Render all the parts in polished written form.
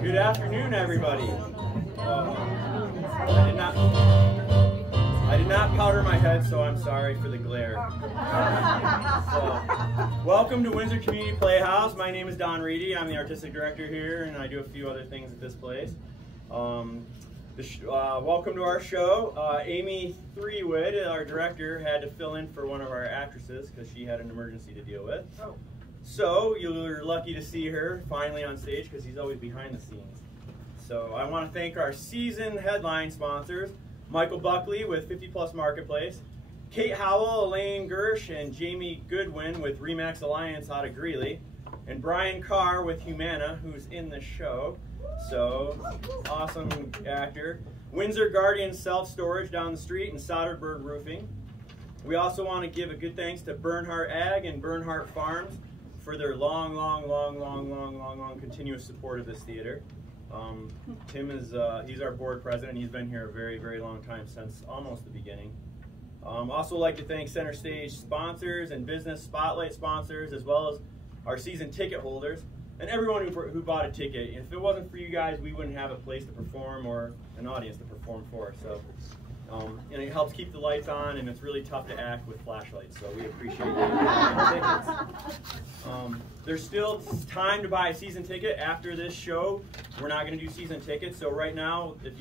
Good afternoon, everybody. I did not powder my head, so I'm sorry for the glare. Welcome to Windsor Community Playhouse. My name is Don Reedy. I'm the artistic director here, and I do a few other things at this place. Welcome to our show. Amy Threewood, our director, had to fill in for one of our actresses because she had an emergency to deal with. So you're lucky to see her finally on stage because she's always behind the scenes. So I want to thank our season headline sponsors, Michael Buckley with 50 Plus Marketplace, Kate Howell, Elaine Gersh, and Jamie Goodwin with Remax Alliance out of Greeley, and Brian Carr with Humana, who's in the show. So, awesome actor. Windsor Guardian Self-Storage down the street, and Soderberg Roofing. We also want to give a good thanks to Bernhardt Ag and Bernhardt Farms for their long continuous support of this theater. Tim is, he's our board president. He's been here a very, very long time, since almost the beginning. Also like to thank Center Stage sponsors and business spotlight sponsors, as well as our season ticket holders, and everyone who bought a ticket. If it wasn't for you guys, we wouldn't have a place to perform or an audience to perform for. So, and it helps keep the lights on, and it's really tough to act with flashlights, so we appreciate you. There's still time to buy a season ticket after this show. We're not going to do season tickets, so right now, if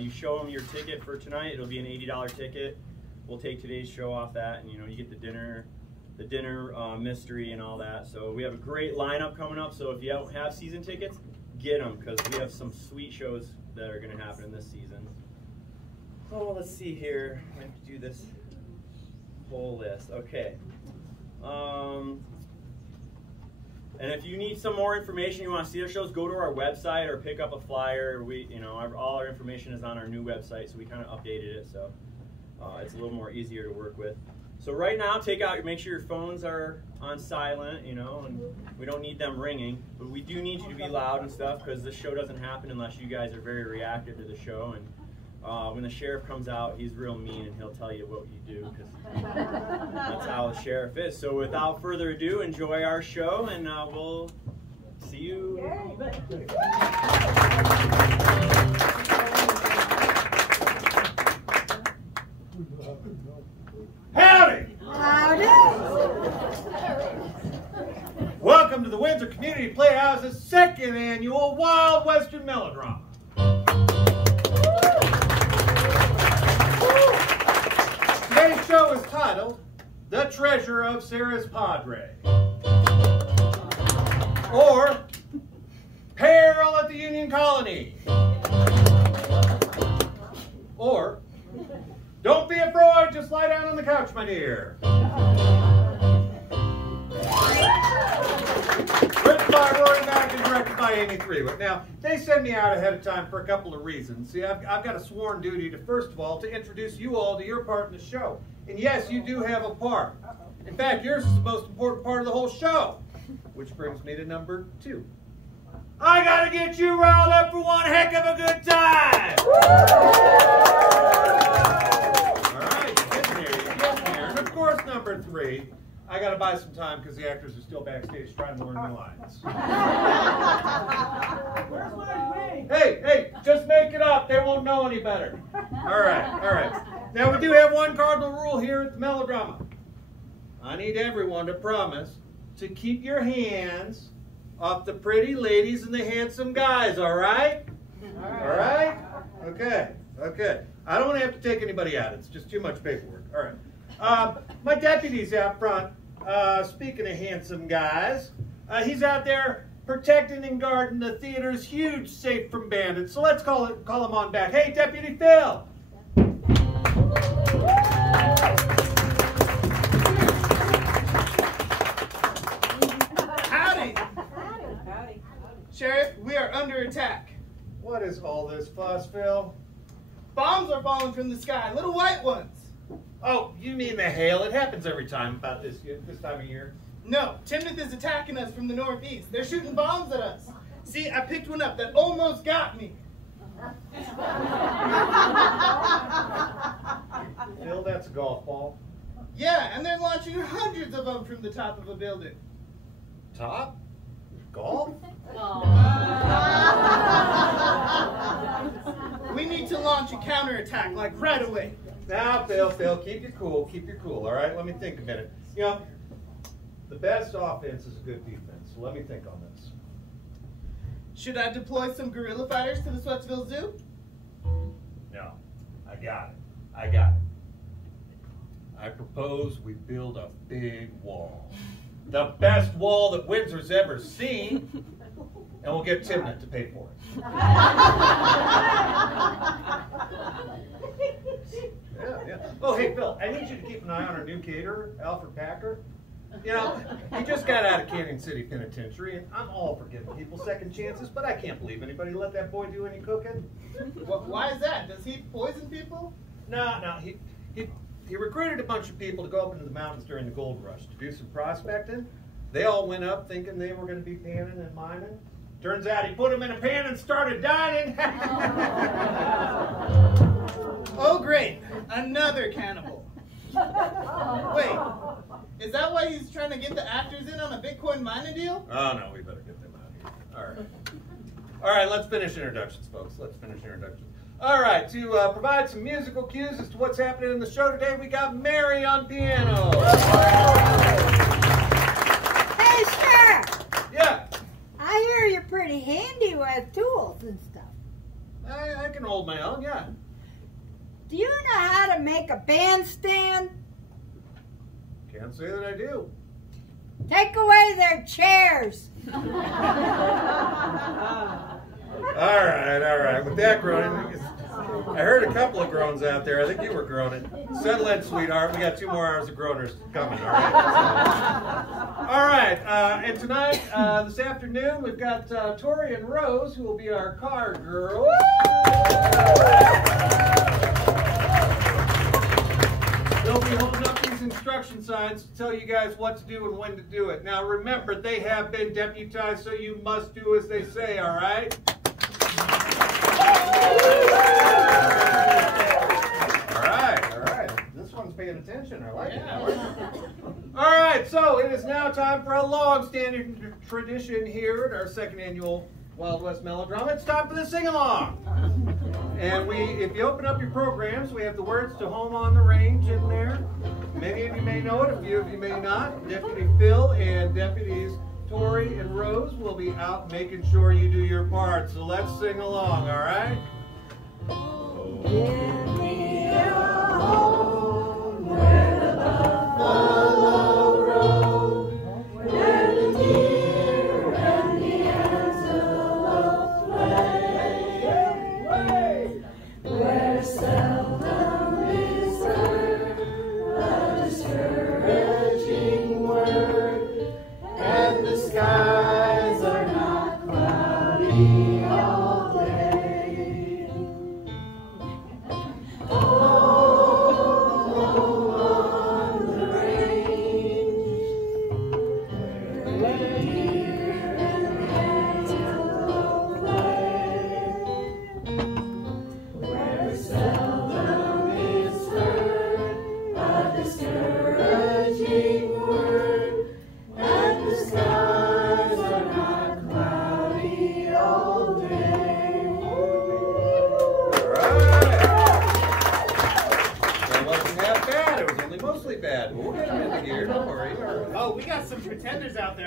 you show them your ticket for tonight, it'll be an $80 ticket. We'll take today's show off that, and you get the dinner mystery and all that. So we have a great lineup coming up, so if you don't have season tickets, get them, because we have some sweet shows that are going to happen in this season. Oh, let's see here. I have to do this whole list. Okay. And if you need some more information, you want to see our shows, go to our website or pick up a flyer. All our information is on our new website, so we kind of updated it, so it's a little more easier to work with. So right now, make sure your phones are on silent, and we don't need them ringing, but we do need you to be loud and stuff, because this show doesn't happen unless you guys are very reactive to the show. And when the sheriff comes out, he's real mean, and he'll tell you what you do, because that's how the sheriff is. So without further ado, enjoy our show, and we'll see you. Howdy! Howdy! Welcome to the Windsor Community Playhouse's second annual Wild Western Melodrama. Today's show is titled The Treasure of Sarah's Padre, or Peril at the Union Colony, or Don't be afraid, just lie down on the couch, my dear. Written by Rory Mack and directed by Amy Threewood. Now, they send me out ahead of time for a couple of reasons. See, I've got a sworn duty to, first of all, to introduce you all to your part in the show. And yes, you do have a part. In fact, yours is the most important part of the whole show. Which brings me to number 2. I gotta get you riled up for one heck of a good time! Alright, you're getting there. And of course, number 3, I gotta buy some time because the actors are still backstage trying to learn new lines. Where's my wing? Hey, just make it up. They won't know any better. Alright. Now, we do have one cardinal rule here at the Melodrama. I need everyone to promise to keep your hands off the pretty ladies and the handsome guys, all right? All right? Okay. I don't have to take anybody out. It's just too much paperwork. All right. My deputy's out front. Speaking of handsome guys, he's out there protecting and guarding the theater's huge safe from bandits. So let's call him on back. Hey, Deputy Phil. Howdy. Sheriff, we are under attack. What is all this fuss, Phil? Bombs are falling from the sky, little white ones. Oh, you mean the hail? It happens every time about this time of year. No, Timnath is attacking us from the northeast. They're shooting bombs at us. See, I picked one up that almost got me. Phil, that's a golf ball. Yeah, and they're launching hundreds of them from the top of a building. Top? Golf? We need to launch a counterattack, like right away. Now, Phil, keep your cool, all right? Let me think a minute. You know, the best offense is a good defense, so let me think on this. Should I deploy some guerrilla fighters to the Sweatsville Zoo? No, I got it. I propose we build a big wall. The best wall that Windsor's ever seen, and we'll get Timnath to pay for it. Yeah. Oh, hey, Phil, I need you to keep an eye on our new caterer, Alfred Packer. You know, he just got out of Canyon City Penitentiary, and I'm all for giving people second chances, but I can't believe anybody let that boy do any cooking. Why is that? Does he poison people? No, he recruited a bunch of people to go up into the mountains during the gold rush to do some prospecting. They all went up thinking they were going to be panning and mining. Turns out he put them in a pan and started dining. Oh, great. Another cannibal. Wait, is that why he's trying to get the actors in on a Bitcoin mining deal? Oh, no, we better get them out of here. All right, let's finish introductions, folks. All right, to provide some musical cues as to what's happening in the show today, we got Mary on piano. Hey, Sheriff! Yeah? I hear you're pretty handy with tools and stuff. I can hold my own, yeah. Do you know how to make a bandstand? Can't say that I do. Take away their chairs. All right. With that groaning, I heard a couple of groans out there. I think you were groaning. Settle in, sweetheart. We got 2 more hours of groaners coming, all right? All right, and tonight, this afternoon, we've got Tori and Rose, who will be our car girls. They'll be holding up these instruction signs to tell you guys what to do and when to do it. Now, remember, they have been deputized, so you must do as they say, all right? All right. This one's paying attention. I like it. All right, so it is now time for a long-standing tradition here at our 2nd annual Wild West Melodrama. It's time for the sing-along. And if you open up your programs, we have the words to Home on the Range in there. Many of you may know it, a few of you may not. Deputy Phil and Deputies Tori and Rose will be out making sure you do your part. So let's sing along, all right? Give me a home where the buffalo roam, where the deer and the antelope play, where seldom is heard a discouraging word, and the sky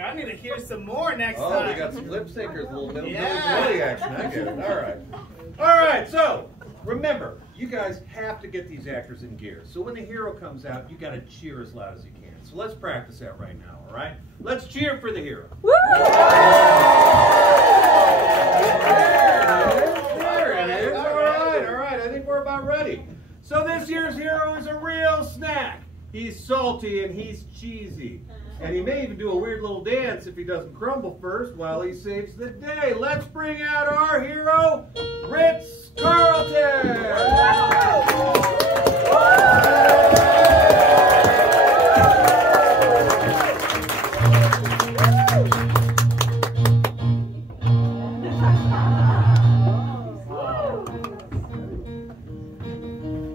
I need to hear some more next time. Oh, we got some lip syncers, a little middle action. I get it. All right. All right, so remember, you guys have to get these actors in gear. So when the hero comes out, you got to cheer as loud as you can. So let's practice that right now, all right? Let's cheer for the hero. Woo! There it is. All right. I think we're about ready. So this year's hero is a real snack. He's salty and he's cheesy. And he may even do a weird little dance if he doesn't crumble first while he saves the day. Let's bring out our hero, Ritz Carlton!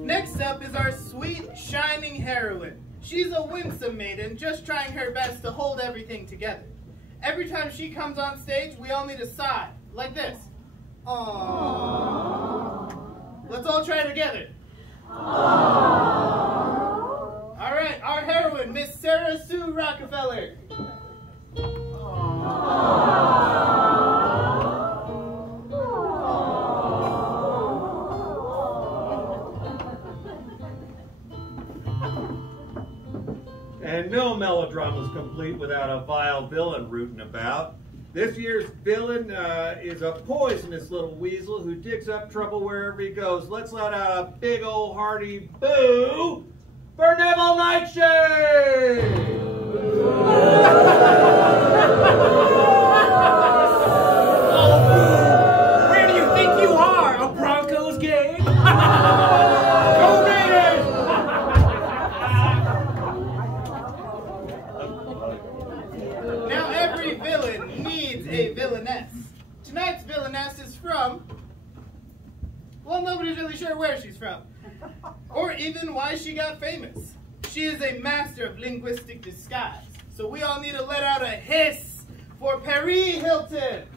Next up is our sweet, shining heroine. She's a winsome maiden, just trying her best to hold everything together. Every time she comes on stage, we all need a sigh, like this. Aww. Let's all try it together. Aww. All right, our heroine, Miss Sarah Sue Rockefeller. And no melodrama is complete without a vile villain rooting about. This year's villain is a poisonous little weasel who digs up trouble wherever he goes. Let's let out a big old hearty boo for Neville Nightshade! Where do you think you are? A Broncos game? Go Raiders! Now every villain needs a villainess. Tonight's villainess is from, well, nobody's really sure where she's from, or even why she got famous. She is a master of linguistic disguise, so we all need to let out a hiss for Perry Hilton.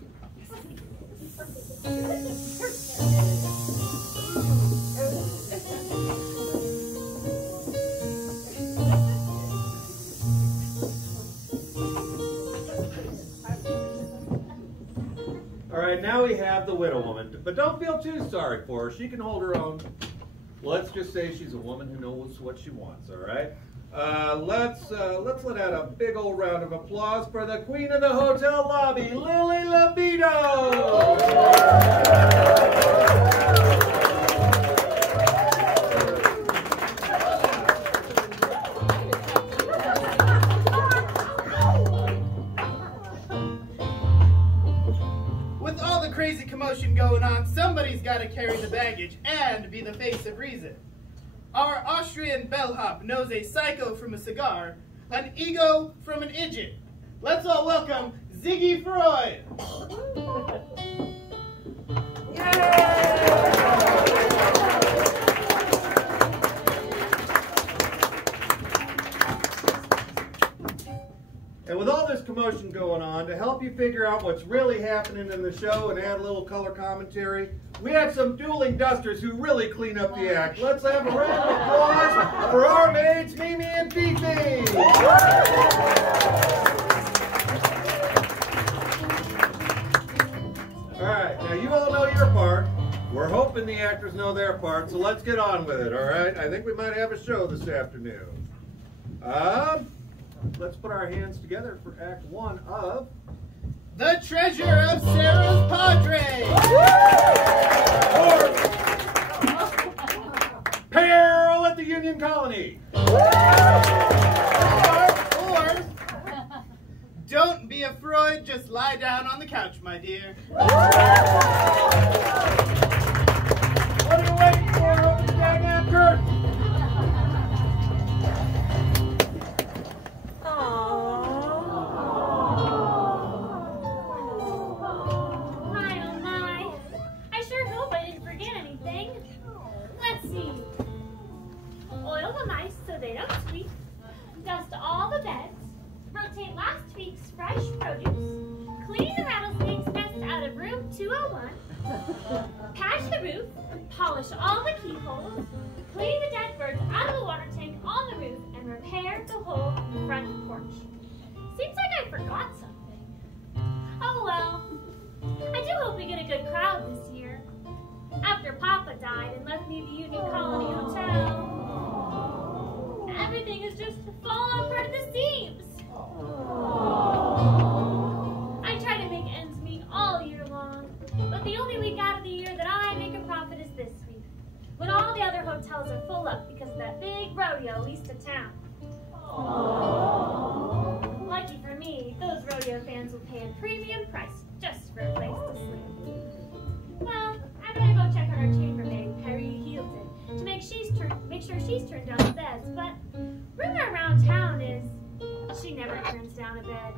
All right, now we have the widow woman, but don't feel too sorry for her. She can hold her own. Let's just say she's a woman who knows what she wants, all right? Let's let out a big old round of applause for the queen of the hotel lobby, Lily Libido! With all the crazy commotion going on, somebody's got to carry the baggage and be the face of reason. Our Austrian bellhop knows a psycho from a cigar, an ego from an idiot. Let's all welcome Ziggy Freud. And with all this commotion going on, to help you figure out what's really happening in the show and add a little color commentary, we have some dueling dusters who really clean up the act. Let's have a round of applause for our maids, Mimi and Fifi. All right, now you all know your part. We're hoping the actors know their part, so let's get on with it, all right? I think we might have a show this afternoon. Let's put our hands together for Act 1 of The Treasure of Sarah's Padre. Or Peril at the Union Colony. Or Don't be a Freud, just lie down on the couch, my dear. What are you waiting for? Open the goddamn curtain. Patch the roof, polish all the keyholes, clean the dead birds out of the water tank on the roof, and repair the hole in the front porch. Seems like I forgot something. Oh well. I do hope we get a good crowd this year. After Papa died and left me the Union Colony Hotel, everything is just falling apart at the seams. I try to make ends meet all year long, but the only week out of the year that I make a profit is this week, when all the other hotels are full up because of that big rodeo east of town. Lucky for me, those rodeo fans will pay a premium price just for a place to sleep. Well, I better go check on our chambermaid, Perry Hilton, to make sure she's turned down the beds, but rumor around town is she never turns down a bed.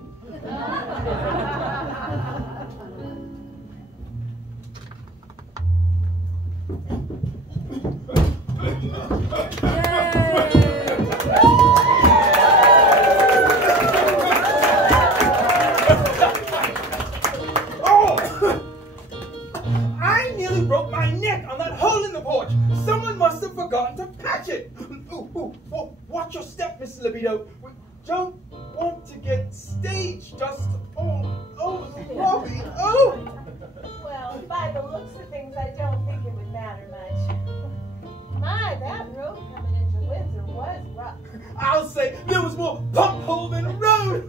I nearly broke my neck on that hole in the porch. Someone must have forgotten to patch it. Ooh, watch your step, Miss Libido. We don't want to get stage dust all over the lobby. Oh! Well, by the looks of things, I don't think it would matter much. My, that road coming into Windsor was rough. I'll say there was more pothole than road.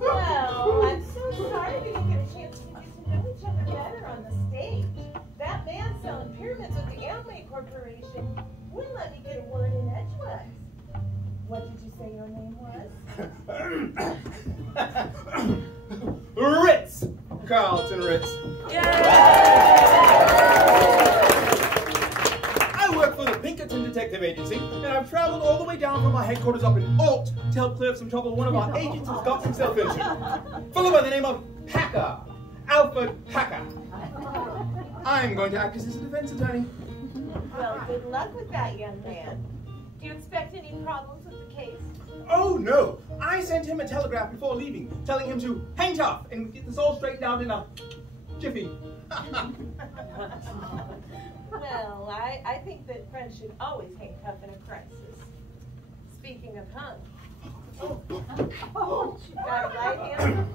Well, I'm so sorry we didn't get a chance to get to know each other better on the stage. That man selling pyramids with the Amway Corporation wouldn't let me get a word in edgewise. What did you say your name was? Ritz. Carlton Ritz. I work for the Pinkerton Detective Agency, and I've traveled all the way down from our headquarters up in Alt to help clear up some trouble one of our agents has got himself into. Fellow by the name of Packer. Alfred Packer. I'm going to act as his defense attorney. Well, good luck with that, young man. Do you expect any problems with the case? Oh, no. I sent him a telegraph before leaving, telling him to hang tough and get this all straightened out in a jiffy. Well, I think that friends should always hang tough in a crisis. Speaking of hung. Oh, you got a right answer?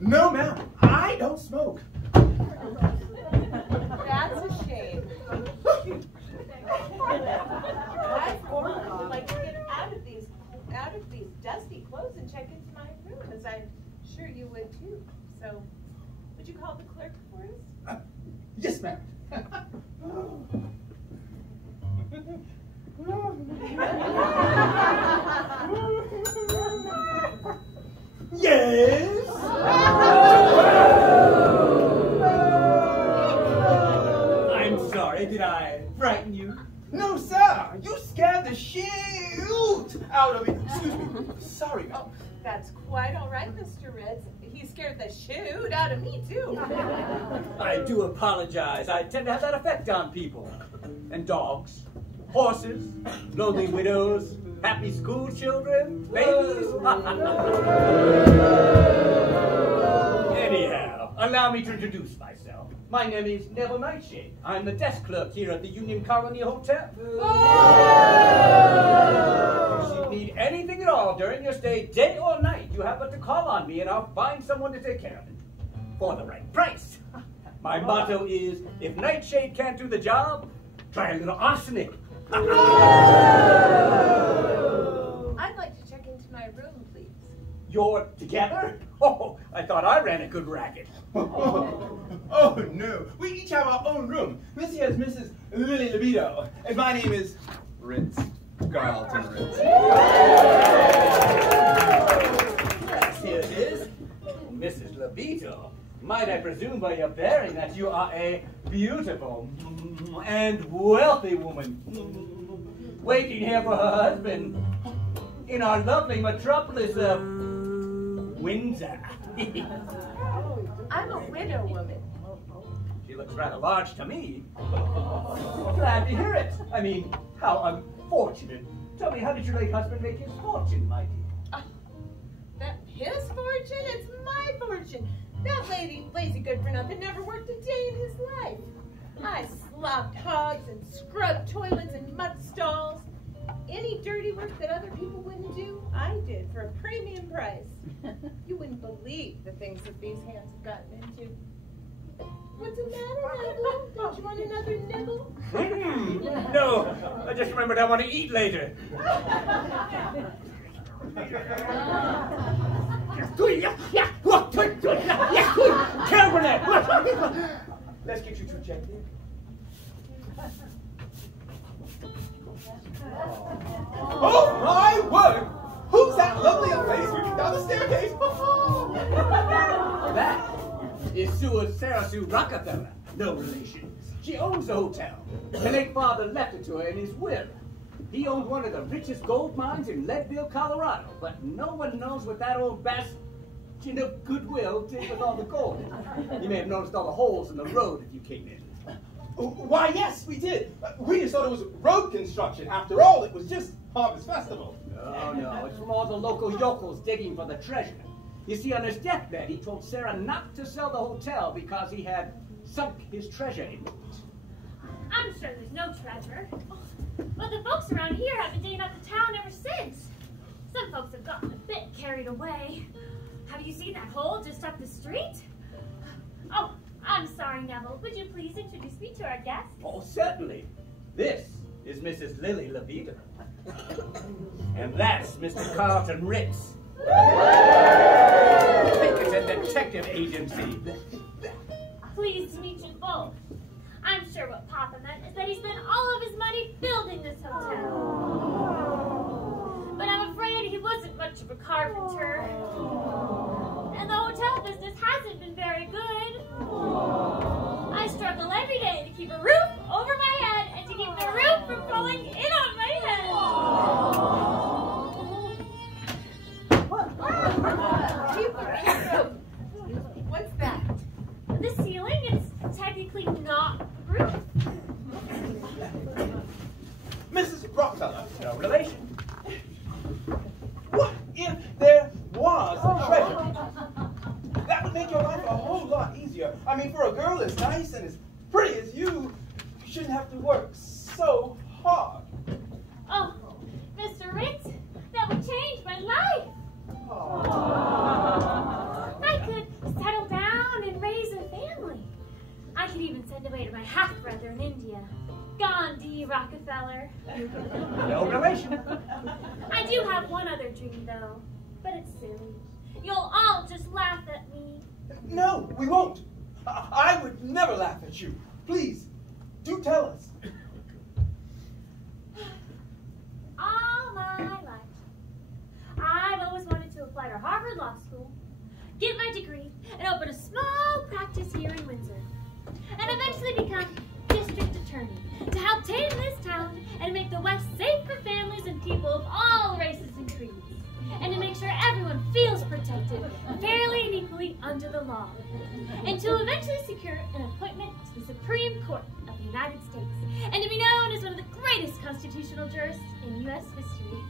No, ma'am. I don't smoke. That's a shame. I'd like to get out of these dusty clothes and check into my room, as I'm sure you would too. So, would you call the clerk for us? Yes, ma'am. Yes. I'm sorry, did I frighten you? No, sir. You scared the shit out of me. Excuse me. Sorry, ma'am. Oh, that's quite all right, Mr. Ritz. He scared the shoot out of me, too. I do apologize. I tend to have that effect on people. And dogs, horses, lonely widows, happy school children, babies. Anyhow, allow me to introduce myself. My name is Neville Nightshade. I'm the desk clerk here at the Union Colony Hotel. If you need anything at all during your stay, day or night, you have but to call on me and I'll find someone to take care of it. For the right price. My motto is, if Nightshade can't do the job, try a little arsenic. I'd like to check into my room, please. You're together? Oh, I thought I ran a good racket. Oh, no. We each have our own room. This here is Mrs. Lily Libido, and my name is Ritz. Carlton Ritz. Yes, here it is. Mrs. Libido. Might I presume by your bearing that you are a beautiful and wealthy woman waiting here for her husband in our lovely metropolis of Windsor. I'm a widow woman. She looks rather large to me. Glad to hear it. I mean, how unfortunate. Tell me, how did your late husband make his fortune, my dear? That his fortune, it's my fortune. That lazy good-for-nothing never worked a day in his life. I slopped hogs and scrubbed toilets and mud stalls. Any dirty work that other people wouldn't do, I did for a premium price. You wouldn't believe the things that these hands have gotten into. What's the matter, Nibble? Don't you want another nibble? No, I just remembered I want to eat later. Let's get you two checked in. Oh my word! Who's that lovely young face reaching down the staircase? That is Sarah Sue Rockefeller, no relation. She owns the hotel. Her late father left it to her in his will. He owned one of the richest gold mines in Leadville, Colorado, but no one knows what that old bastion of goodwill did with all the gold. You may have noticed all the holes in the road if you came in. Why, yes, we did. We just thought it was road construction. After all, it was just Harvest Festival. Oh, no, it's from all the local yokels digging for the treasure. You see, on his deathbed, he told Sarah not to sell the hotel because he had sunk his treasure in it. I'm sure there's no treasure. But the folks around here have been digging up the town ever since. Some folks have gotten a bit carried away. Have you seen that hole just up the street? Oh, I'm sorry, Neville. Would you please introduce me to our guest? Oh, certainly. This is Mrs. Lily Levita. And that's Mr. Carlton Ritz. Pinkerton Detective Agency. Pleased to meet you both. I'm sure what Papa meant is that he spent all of his money building this hotel. But I'm afraid he wasn't much of a carpenter. And the hotel business hasn't been very good. I struggle every day to keep a roof over my head and to keep the roof from falling in on my head. What's that? The ceiling is technically not the roof. Mrs. Rockefeller. No relation. What if there was a treasure? That would make your life a whole lot easier. I mean, for a girl as nice and as pretty as you shouldn't have to work so hard. Oh, Mr. Ritz, that would change my life. I could settle down and raise a family. I could even send away to my half-brother in India, Gandhi Rockefeller. No relation. I do have one other dream, though, but it's silly. You'll all just laugh at me. No, we won't. I would never laugh at you. Please, do tell us. All my life, I've always wanted to apply to Harvard Law School, get my degree, and open a small practice here in Windsor, and eventually become district attorney to help tame this town and make the West safe for families and people of all races and creeds, and to make sure everyone feels protected fairly and equally under the law, and to eventually secure an appointment to the Supreme Court of the United States, and to be known as one of the greatest constitutional jurists in U.S. history.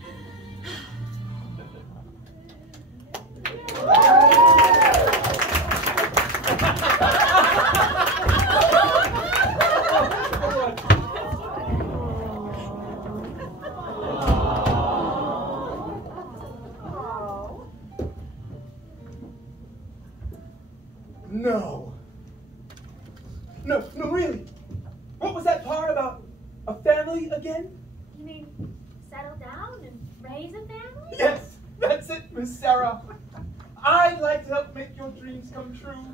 No, really. What was that part about a family again? You mean settle down and raise a family? Yes, that's it, Miss Sarah. I'd like to help make your dreams come true.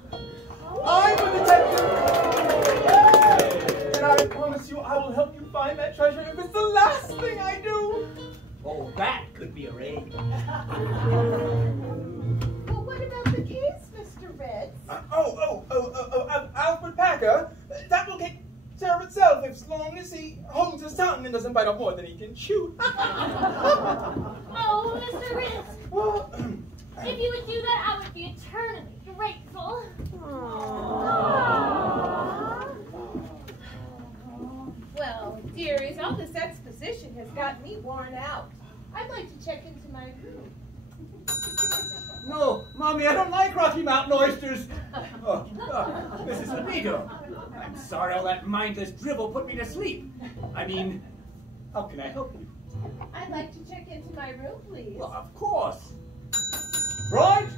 I'm a detective. And I promise you I will help you find that treasure if it's the last thing I do. Oh, that could be arranged. Well, what about the case, Mr. Ritz? Alfred Packer. That will get care of itself as long as he holds his tongue and doesn't bite off more than he can chew. Oh, Mr. Ritz. If you would do that, I would be eternally grateful. Well, dearies, all this exposition has got me worn out. I'd like to check into my room. No, Mommy, I don't like Rocky Mountain oysters. Mrs. Levito, I'm sorry all that mindless drivel put me to sleep. I mean, how can I help you? I'd like to check into my room, please. Well, of course. Freud?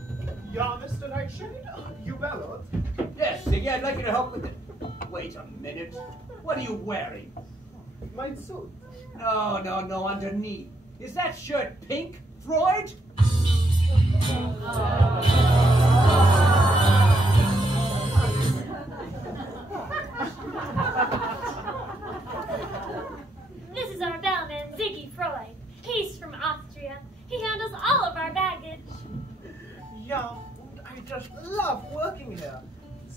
Yeah, Mr. Nightshade, you bellowed. Yes, Ziggy, I'd like you to help with it. Wait a minute. What are you wearing? My suit. No, underneath. Is that shirt pink, Freud? This is our bellman, Ziggy Freud. He's from Austria. He handles all of our baggage. Yeah, I just love working here.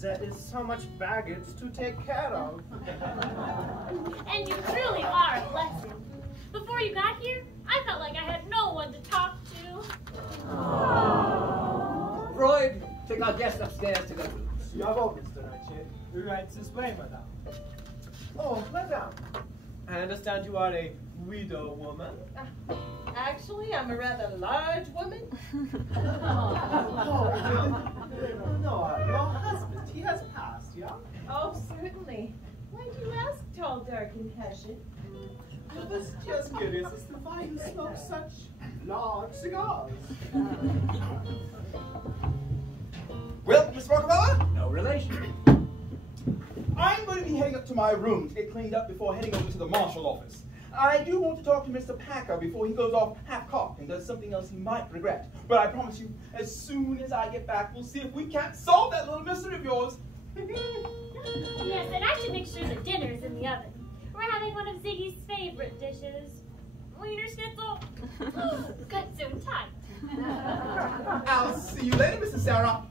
There is so much baggage to take care of. And you truly are a blessing. Before you got here, I felt like I had no one to talk to. Freud, take our guest upstairs to the rooms. Jawohl, Mr. Nightshade. Right this way, madame. Oh, madame. I understand you are a widow woman. Actually, I'm a rather large woman. Oh, no, your husband, he has passed, yeah? Oh, certainly. Why do you ask, tall, dark, and passionate? I was just curious as to why you smoke such large cigars. Well, Miss Rockefeller, No relation. I'm going to be heading up to my room to get cleaned up before heading over to the marshal office. I do want to talk to Mr. Packer before he goes off half-cocked and does something else he might regret. But I promise you, as soon as I get back, we'll see if we can't solve that little mystery of yours. Yes, and I should make sure the dinner's in the oven. We're having one of Ziggy's favorite dishes. Wiener schnitzel. Cut so tight. I'll see you later, Mrs. Sarah.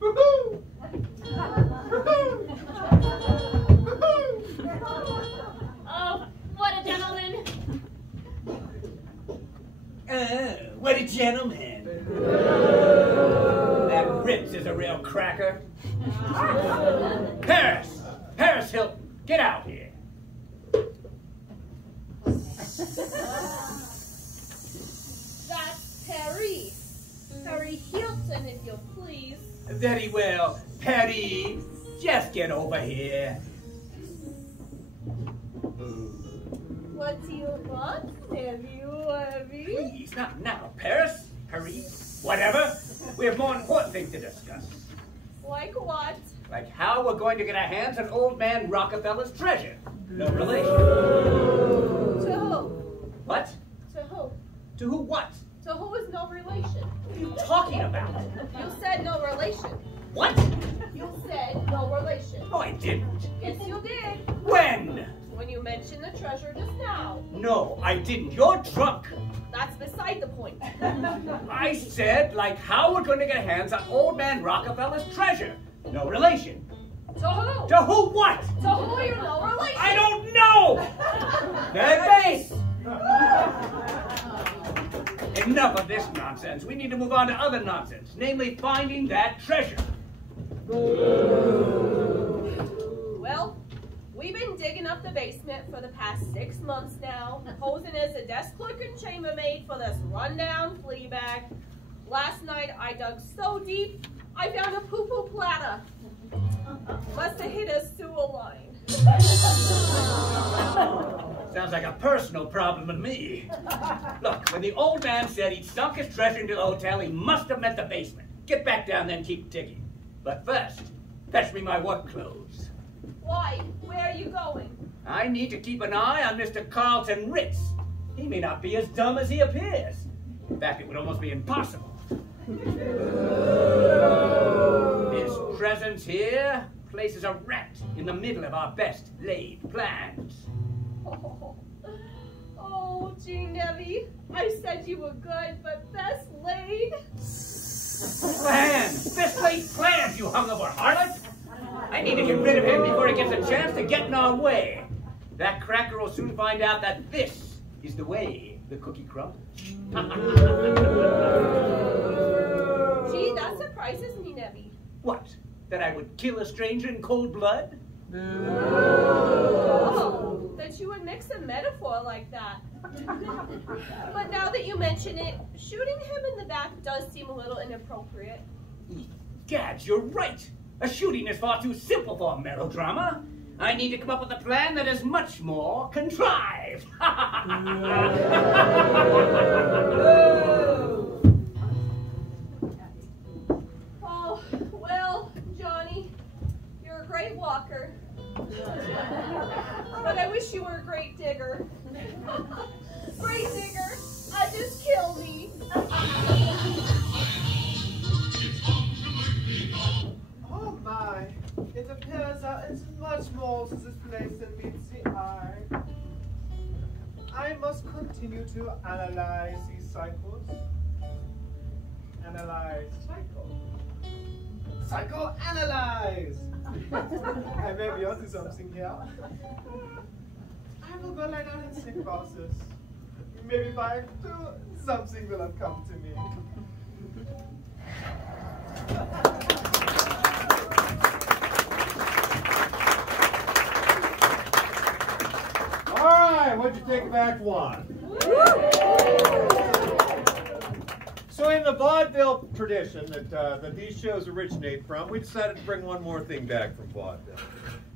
Woohoo! Woohoo! Oh, what a gentleman. What a gentleman. That Ritz is a real cracker. Paris Hilton, get out here. That's Perry. Perry Hilton, if you'll please. Very well, Patty, just get over here. What do you want, Heavy? Please, not now, Paris. Hurry. Whatever. We have more important things to discuss. Like what? Like how we're going to get our hands on old man Rockefeller's treasure. No relation. To who? What? To who? To who what? To who is no relation? What are you talking about? You said no relation. What? You said no relation. Oh, I didn't. Yes, you did. When? When you mentioned the treasure just now. No, I didn't. You're drunk. That's beside the point. I said, like, how we're going to get hands on old man Rockefeller's treasure. No relation. To who? To who what? To who you're no relation. I don't know! Third base! Enough of this nonsense. We need to move on to other nonsense, namely finding that treasure. Well, we've been digging up the basement for the past 6 months now, posing as a desk clerk and chambermaid for this rundown flea bag. Last night I dug so deep, I found a poo-poo platter. Must have hit a sewer line. Sounds like a personal problem to me. Look, when the old man said he'd sunk his treasure into the hotel, he must have meant the basement. Get back down there and keep digging. But first, fetch me my work clothes. Why? Where are you going? I need to keep an eye on Mr. Carlton Ritz. He may not be as dumb as he appears. In fact, it would almost be impossible. His presence here places a rat in the middle of our best laid plans. Oh, Jean Nevy, I said you were good, but best laid. Plans! Best laid plans, you hungover harlot! I need to get rid of him before he gets a chance to get in our way. That cracker will soon find out that this is the way the cookie crumbles. Gee, that surprises me, Nevy. What? That I would kill a stranger in cold blood? Oh, that you would mix a metaphor like that. But now that you mention it, shooting him in the back does seem a little inappropriate. Gad, you're right. A shooting is far too simple for a melodrama. I need to come up with a plan that is much more contrived. Oh, well, Johnny, you're a great walker. But I wish you were a great digger. Great digger, just kill me. Oh my, it appears there is much more to this place than meets the eye. I must continue to analyze these cycles. Analyze cycle. Psychoanalyze! I may be onto something here. I will go lie down and think about this. Maybe by 2, something will have come to me. All right, what'd you think of Act 1? So in the vaudeville tradition that these shows originate from, we decided to bring one more thing back from vaudeville.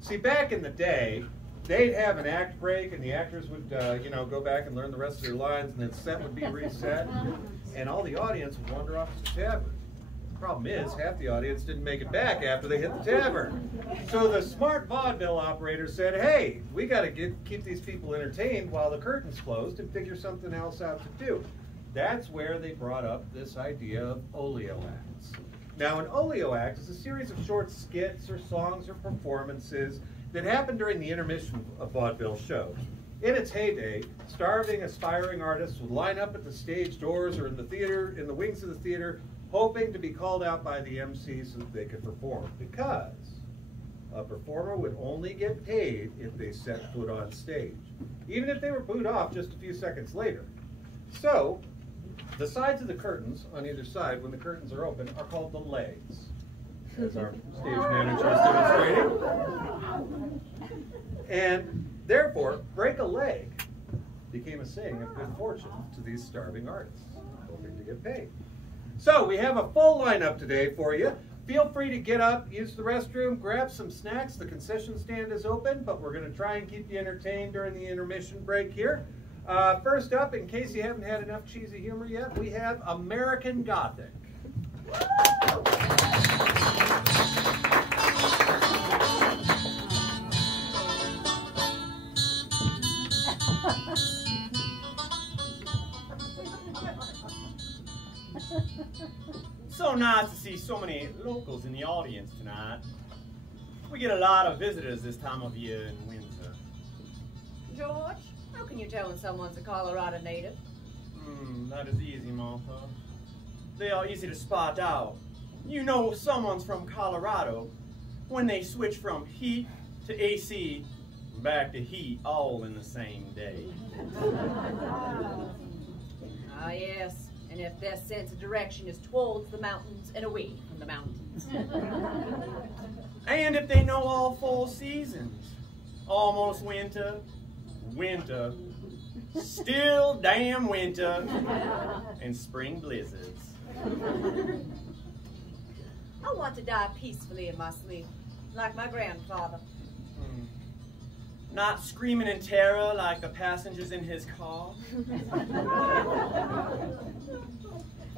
See, back in the day, they'd have an act break, and the actors would, go back and learn the rest of their lines, and then set would be reset, and all the audience would wander off to the tavern. The problem is, half the audience didn't make it back after they hit the tavern. So the smart vaudeville operator said, hey, we got to keep these people entertained while the curtain's closed and figure something else out to do. That's where they brought up this idea of oleo acts. Now, an oleo act is a series of short skits or songs or performances that happen during the intermission of vaudeville shows. In its heyday, starving, aspiring artists would line up at the stage doors or in the theater, in the wings of the theater, hoping to be called out by the MC so that they could perform, because a performer would only get paid if they set foot on stage, even if they were booed off just a few seconds later. So, the sides of the curtains on either side, when the curtains are open, are called the legs, as our stage manager is demonstrating. And therefore, break a leg became a saying of good fortune to these starving artists, hoping to get paid. So we have a full lineup today for you. Feel free to get up, use the restroom, grab some snacks. The concession stand is open, but we're going to try and keep you entertained during the intermission break here. First up, in case you haven't had enough cheesy humor yet, we have American Gothic. So nice to see so many locals in the audience tonight. We get a lot of visitors this time of year in Windsor. George, how can you tell when someone's a Colorado native? That is easy, Martha. They are easy to spot out. You know someone's from Colorado when they switch from heat to AC, back to heat, all in the same day. Ah, yes. And if their sense of direction is towards the mountains and away from the mountains. And if they know all 4 seasons. Almost winter, winter, still damn winter, and spring blizzards. I want to die peacefully in my sleep, like my grandfather. Not screaming in terror like the passengers in his car.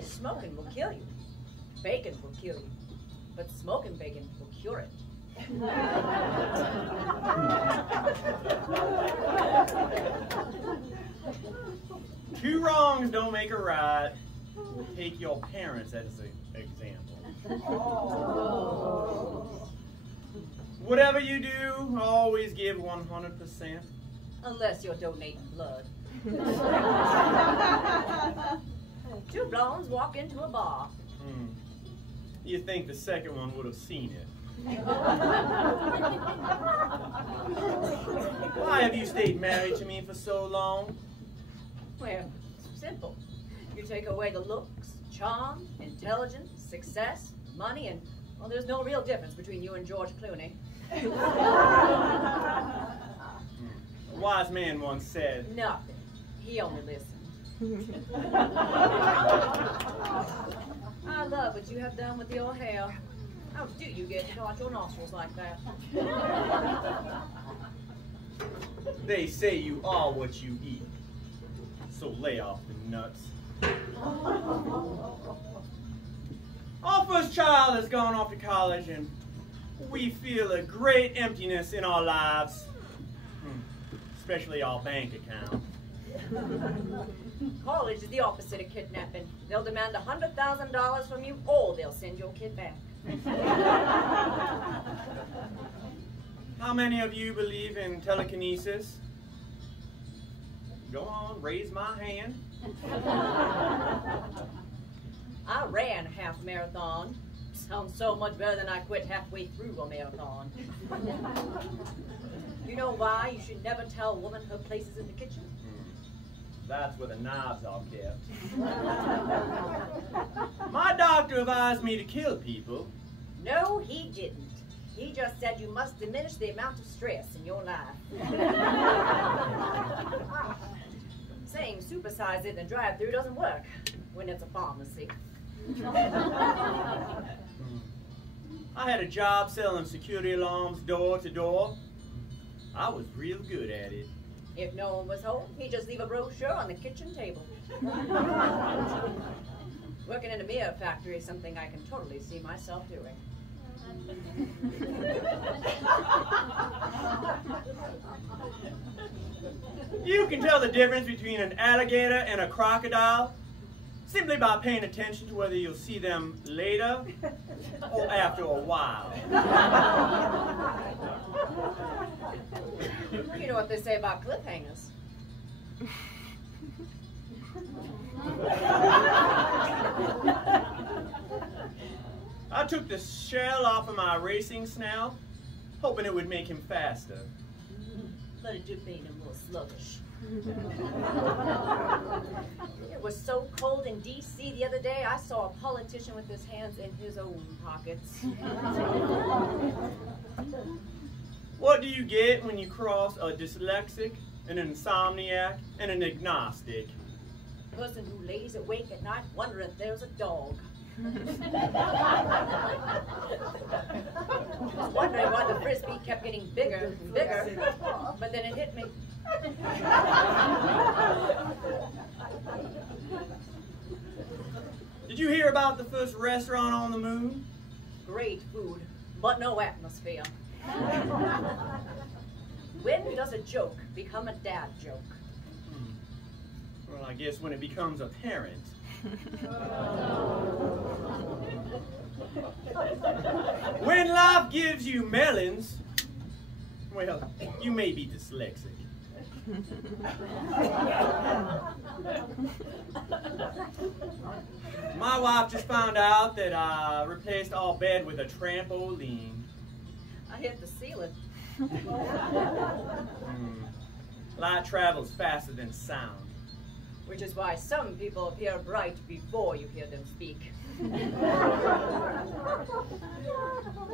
Smoking will kill you. Bacon will kill you. But smoking bacon will cure it. 2 wrongs don't make a right. We'll take your parents as an example. Whatever you do, always give 100%. Unless you're donating blood. 2 blondes walk into a bar. You think the second one would have seen it. Why have you stayed married to me for so long? Well, it's simple. You take away the looks, charm, intelligence, success, money, and, well, there's no real difference between you and George Clooney. A wise man once said, Nothing. He only listened. I love what you have done with your hair. How do you get to dot your nostrils like that? They say you are what you eat, so lay off the nuts. Our first child has gone off to college, and we feel a great emptiness in our lives, especially our bank account. College is the opposite of kidnapping. They'll demand $100,000 from you, or they'll send your kid back. How many of you believe in telekinesis? Go on, raise my hand. I ran a half marathon. Sounds so much better than I quit halfway through a marathon. You know why you should never tell a woman her place is in the kitchen? That's where the knives are kept. My doctor advised me to kill people. No, he didn't. He just said you must diminish the amount of stress in your life. Saying supersize it in a drive-thru doesn't work when it's a pharmacy. I had a job selling security alarms door to door. I was real good at it. If no one was home, he'd just leave a brochure on the kitchen table. Working in a mirror factory is something I can totally see myself doing. You can tell the difference between an alligator and a crocodile simply by paying attention to whether you'll see them later or after a while. You know what they say about cliffhangers. I took the shell off of my racing snail, hoping it would make him faster. But it did make him more sluggish. It was so cold in D.C. the other day, I saw a politician with his hands in his own pockets. What do you get when you cross a dyslexic, an insomniac, and an agnostic? A person who lays awake at night wondering if there's a dog. I was wondering why the frisbee kept getting bigger and bigger, but then it hit me. Did you hear about the first restaurant on the moon? Great food, but no atmosphere. When does a joke become a dad joke? Well, I guess when it becomes apparent. When life gives you melons, well, you may be dyslexic. My wife just found out that I replaced our bed with a trampoline. I hit the ceiling. Light travels faster than sound. Which is why some people appear bright before you hear them speak. A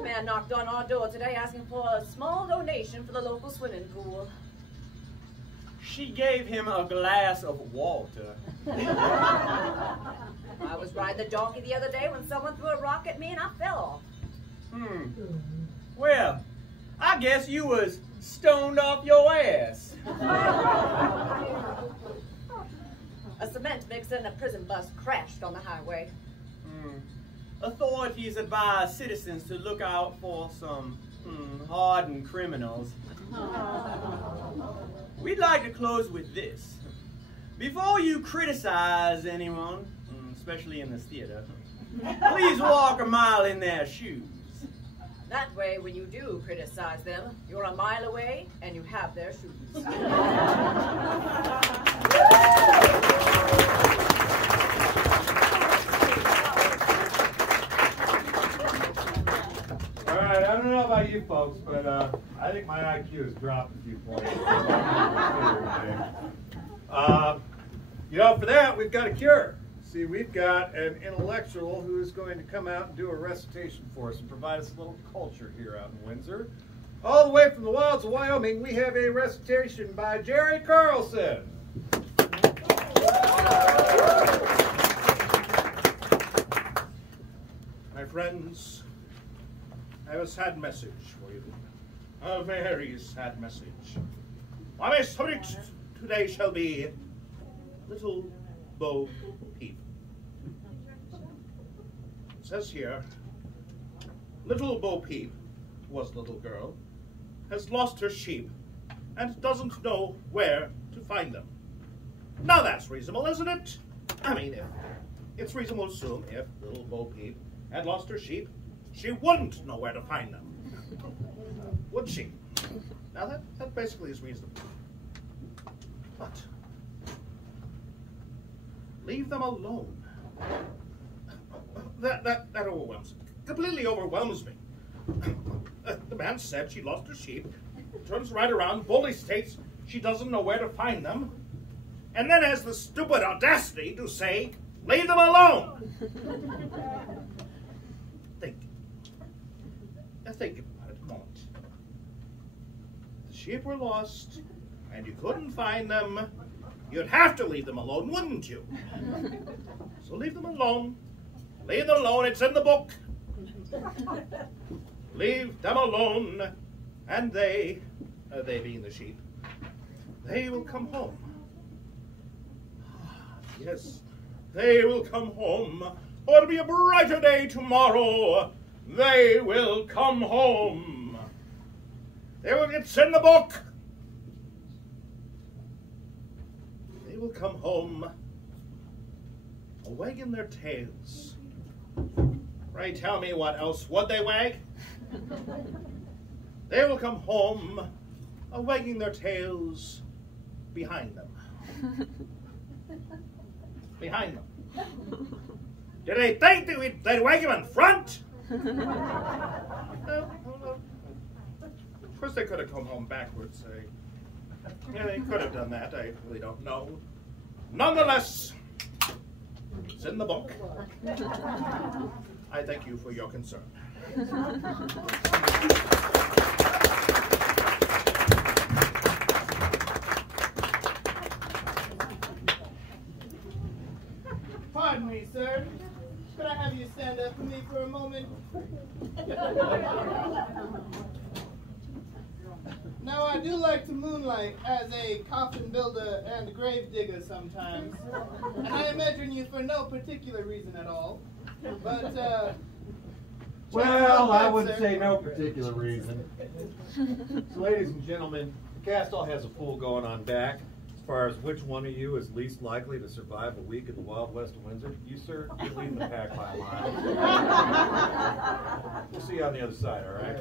man knocked on our door today asking for a small donation for the local swimming pool. She gave him a glass of water. I was riding the donkey the other day when someone threw a rock at me and I fell off. Well, I guess you was stoned off your ass. A cement mixer and a prison bus crashed on the highway. Authorities advise citizens to look out for some hardened criminals. We'd like to close with this. Before you criticize anyone, especially in this theater, please walk a mile in their shoes. That way, when you do criticize them, you're a mile away and you have their shoes. All right, I don't know about you folks, but I think my IQ has dropped a few points. You know, for that, we've got a cure. See, we've got an intellectual who is going to come out and do a recitation for us and provide us a little culture here out in Windsor. All the way from the wilds of Wyoming, we have a recitation by Jerry Carlson. friends, I have a sad message for you. A very sad message. My subject today shall be Little Bo Peep. It says here, Little Bo Peep was a little girl, has lost her sheep, and doesn't know where to find them. Now that's reasonable, isn't it? I mean, it's reasonable to assume if Little Bo Peep had lost her sheep, she wouldn't know where to find them. Would she? Now that basically is reasonable. But leave them alone. That overwhelms, completely overwhelms me. The man said she lost her sheep, turns right around, boldly states she doesn't know where to find them, and then has the stupid audacity to say, leave them alone. Think about it a moment. If the sheep were lost and you couldn't find them, you'd have to leave them alone, wouldn't you? So leave them alone. Leave them alone, it's in the book. Leave them alone, and they being the sheep, they will come home. Yes, they will come home. Oh, it'll be a brighter day tomorrow. They will come home. It's in the book. They will come home, wagging their tails. Pray tell me, what else would they wag? They will come home, wagging their tails behind them. Behind them. Did they think they'd wag them in front? No. Of course they could have come home backwards. Yeah, they could have done that. I really don't know. Nonetheless, it's in the book. I thank you for your concern. Pardon me, sir. Could I have you stand up for me for a moment? Now, I do like to moonlight as a coffin builder and grave digger sometimes. And I imagine you for no particular reason at all. But, well, I wouldn't say no particular reason. So, ladies and gentlemen, the cast all has a pool going on back. As far as which one of you is least likely to survive a week in the Wild West of Windsor, you, sir, you're leading the pack by a mile. We'll see you on the other side, all right?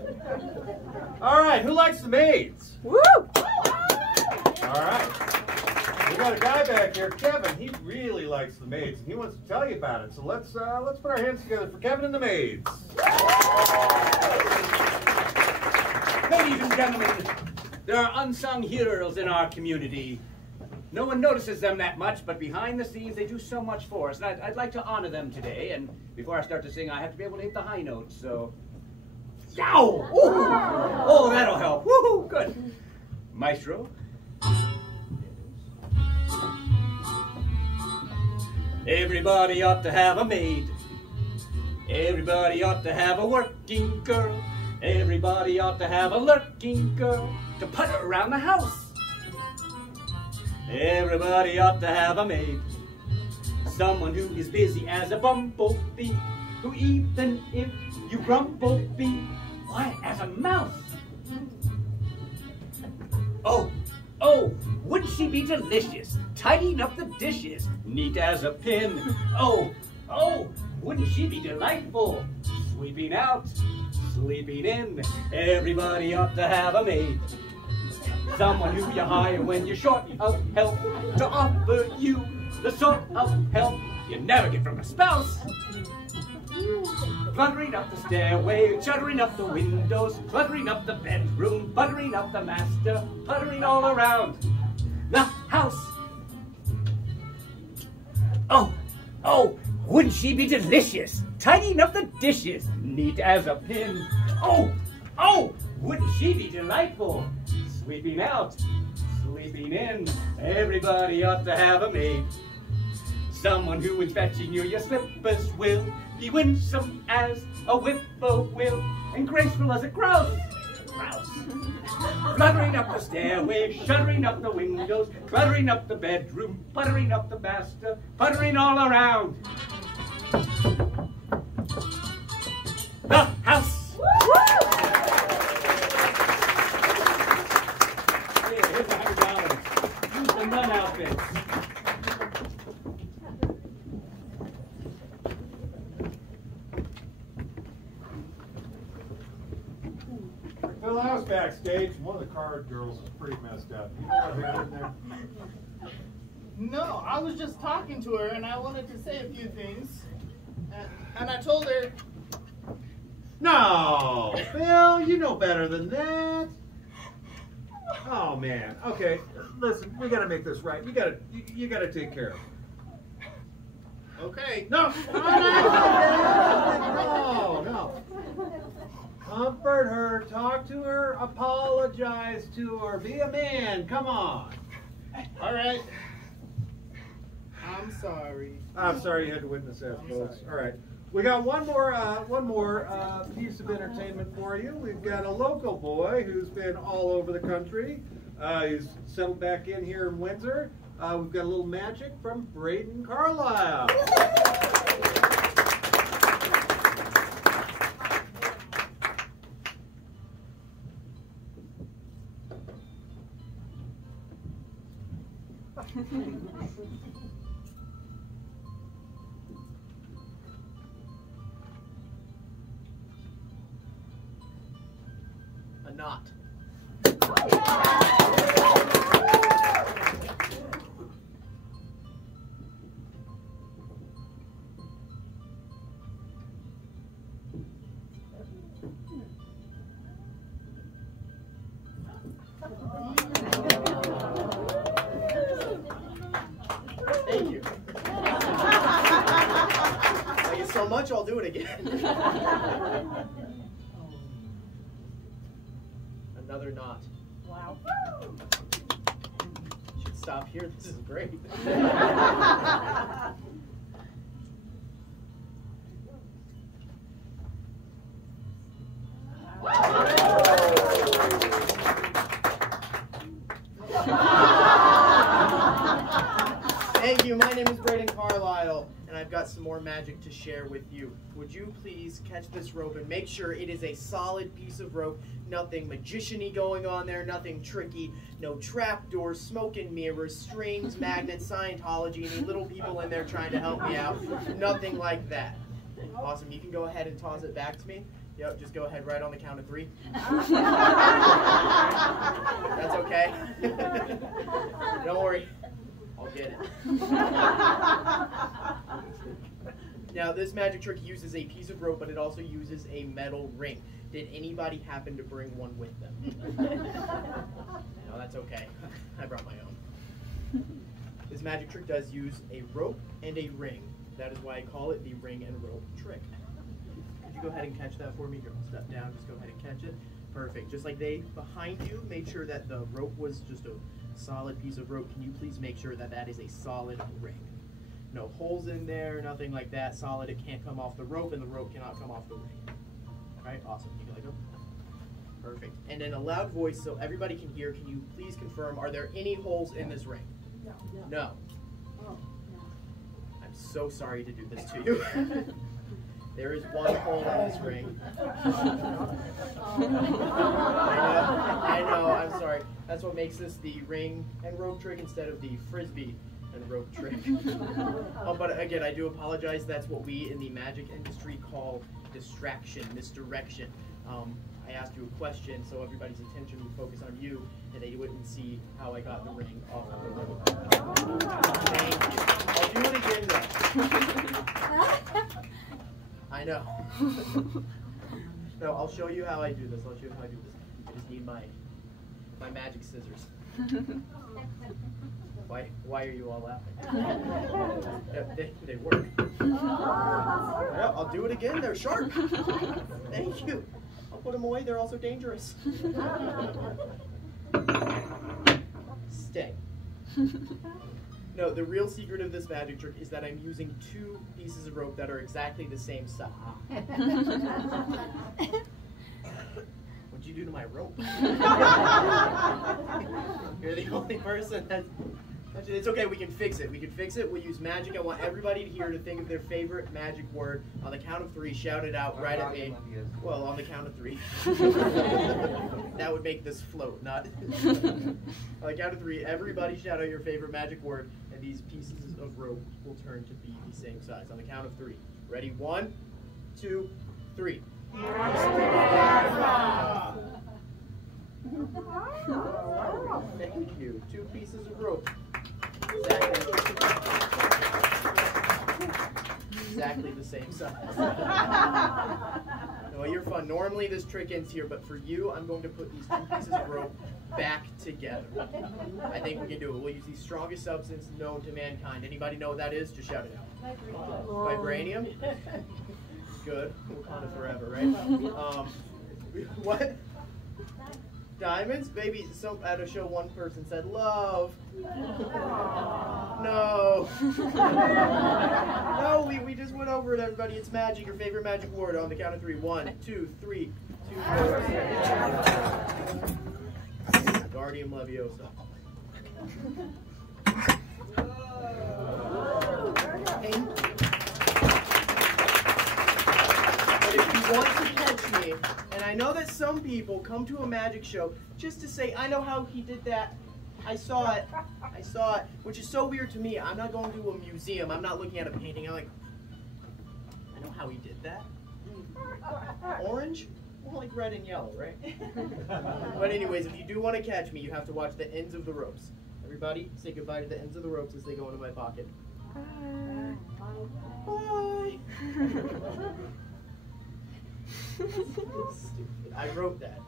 All right, who likes the maids? Woo! All right. We got a guy back here, Kevin. He really likes the maids, and he wants to tell you about it. So let's put our hands together for Kevin and the maids. Ladies and gentlemen, there are unsung heroes in our community. No one notices them that much, but behind the scenes they do so much for us. And I'd like to honor them today. And before I start to sing, I have to be able to hit the high notes. So, yow! Oh, that'll help. Woohoo! Good. Maestro. Everybody ought to have a maid. Everybody ought to have a working girl. Everybody ought to have a lurking girl to putter around the house. Everybody ought to have a maid. Someone who is busy as a bumblebee, who even if you grumble be quiet as a mouse. Oh, wouldn't she be delicious, tidying up the dishes, neat as a pin. Oh, wouldn't she be delightful, sweeping out, sleeping in. Everybody ought to have a maid. Someone who you hire when you're short of help, to offer you the sort of help you never get from a spouse. Fluttering up the stairway, shuttering up the windows, cluttering up the bedroom, buttering up the master, puttering all around the house. Oh, wouldn't she be delicious, tidying up the dishes, neat as a pin. Oh, wouldn't she be delightful, sweeping out, sleeping in. Everybody ought to have a maid. someone who is fetching you your slippers will be winsome as a whippoorwill and graceful as a grouse. Fluttering up the stairway, shuddering up the windows, cluttering up the bedroom, puttering up the master, puttering all around. The house. Here's $100. Use the nun outfits. Phil, I was backstage. One of the card girls is pretty messed up. You know what happened there? No, I was just talking to her and I wanted to say a few things. And I told her. No, Phil, you know better than that. Oh man. Okay, listen, we gotta make this right. You gotta take care of it. Okay. No. No. Comfort her, talk to her, apologize to her, be a man, come on. All right. I'm sorry. I'm sorry you had to witness that, folks. All right. We got one more piece of entertainment for you. We've got a local boy who's been all over the country. He's settled back in here in Windsor. We've got a little magic from Braden Carlisle. A knot. Thank you. Thank you so much, I'll do it again. Another knot. Wow. Should stop here, this is great. Thank you, my name is Braden Carlisle, and I've got some more magic to share with you. Would you please catch this rope and make sure it is a solid piece of rope, nothing magician-y going on there, nothing tricky, no trapdoors, smoke and mirrors, strings, magnets, Scientology, any little people in there trying to help me out, nothing like that. Awesome, you can go ahead and toss it back to me. Yep, just go ahead right on the count of 3. That's okay. Don't worry. I'll get it. Now, this magic trick uses a piece of rope, but it also uses a metal ring. Did anybody happen to bring one with them? No, that's okay. I brought my own. This magic trick does use a rope and a ring. That is why I call it the ring and rope trick. Could you go ahead and catch that for me? Here, I'll step down. Just go ahead and catch it. Perfect. Just like they behind you made sure that the rope was just a solid piece of rope, can you please make sure that that is a solid ring? No holes in there, nothing like that. Solid, it can't come off the rope, and the rope cannot come off the ring. All right, awesome. You can let go. Perfect. And in a loud voice so everybody can hear, can you please confirm, are there any holes in this ring? No. No. Oh, no. I'm so sorry to do this to you. There is one hole in this ring. I know, I'm sorry. That's what makes this the ring and rope trick instead of the frisbee and rope trick. But again, I do apologize. That's what we in the magic industry call distraction, misdirection. I asked you a question so everybody's attention would focus on you and they wouldn't see how I got the ring off of the rope. Thank you. I'll do it again though. I know. No, I'll show you how I do this. I'll show you how I do this. I just need my magic scissors. Why are you all laughing? They work. Yeah, I'll do it again. They're sharp. Thank you. I'll put them away. They're also dangerous. Stay. No, the real secret of this magic trick is that I'm using 2 pieces of rope that are exactly the same size. What'd you do to my rope? You're the only person that's... It's okay, we can fix it. We can fix it. We'll use magic. I want everybody here to think of their favorite magic word. On the count of 3, shout it out right at me. Well, on the count of 3. That would make this float, not... On the count of 3, everybody shout out your favorite magic word, and these pieces of rope will turn to be the same size. On the count of 3. Ready? 1, 2, 3. Thank you. 2 pieces of rope. Exactly the same size. Well, you're fun. Normally this trick ends here, but for you, I'm going to put these 2 pieces of rope back together. I think we can do it. We'll use the strongest substance known to mankind. Anybody know what that is? Just shout it out. Vibranium? Good. We'll count it forever, right? What? Diamonds? Maybe at a show one person said love. No. No, we just went over it, everybody. It's magic. Your favorite magic word on the count of 3. 1, 2, 3, 2, 4. Guardium Leviosa. But if you want to catch me, and I know that some people come to a magic show just to say, I know how he did that. I saw it, which is so weird to me. I'm not going to a museum. I'm not looking at a painting. I'm like, I know how he did that. Orange? More like red and yellow, right? But anyways, if you do want to catch me, you have to watch the ends of the ropes. Everybody, say goodbye to the ends of the ropes as they go into my pocket. Bye. Stupid. I wrote that.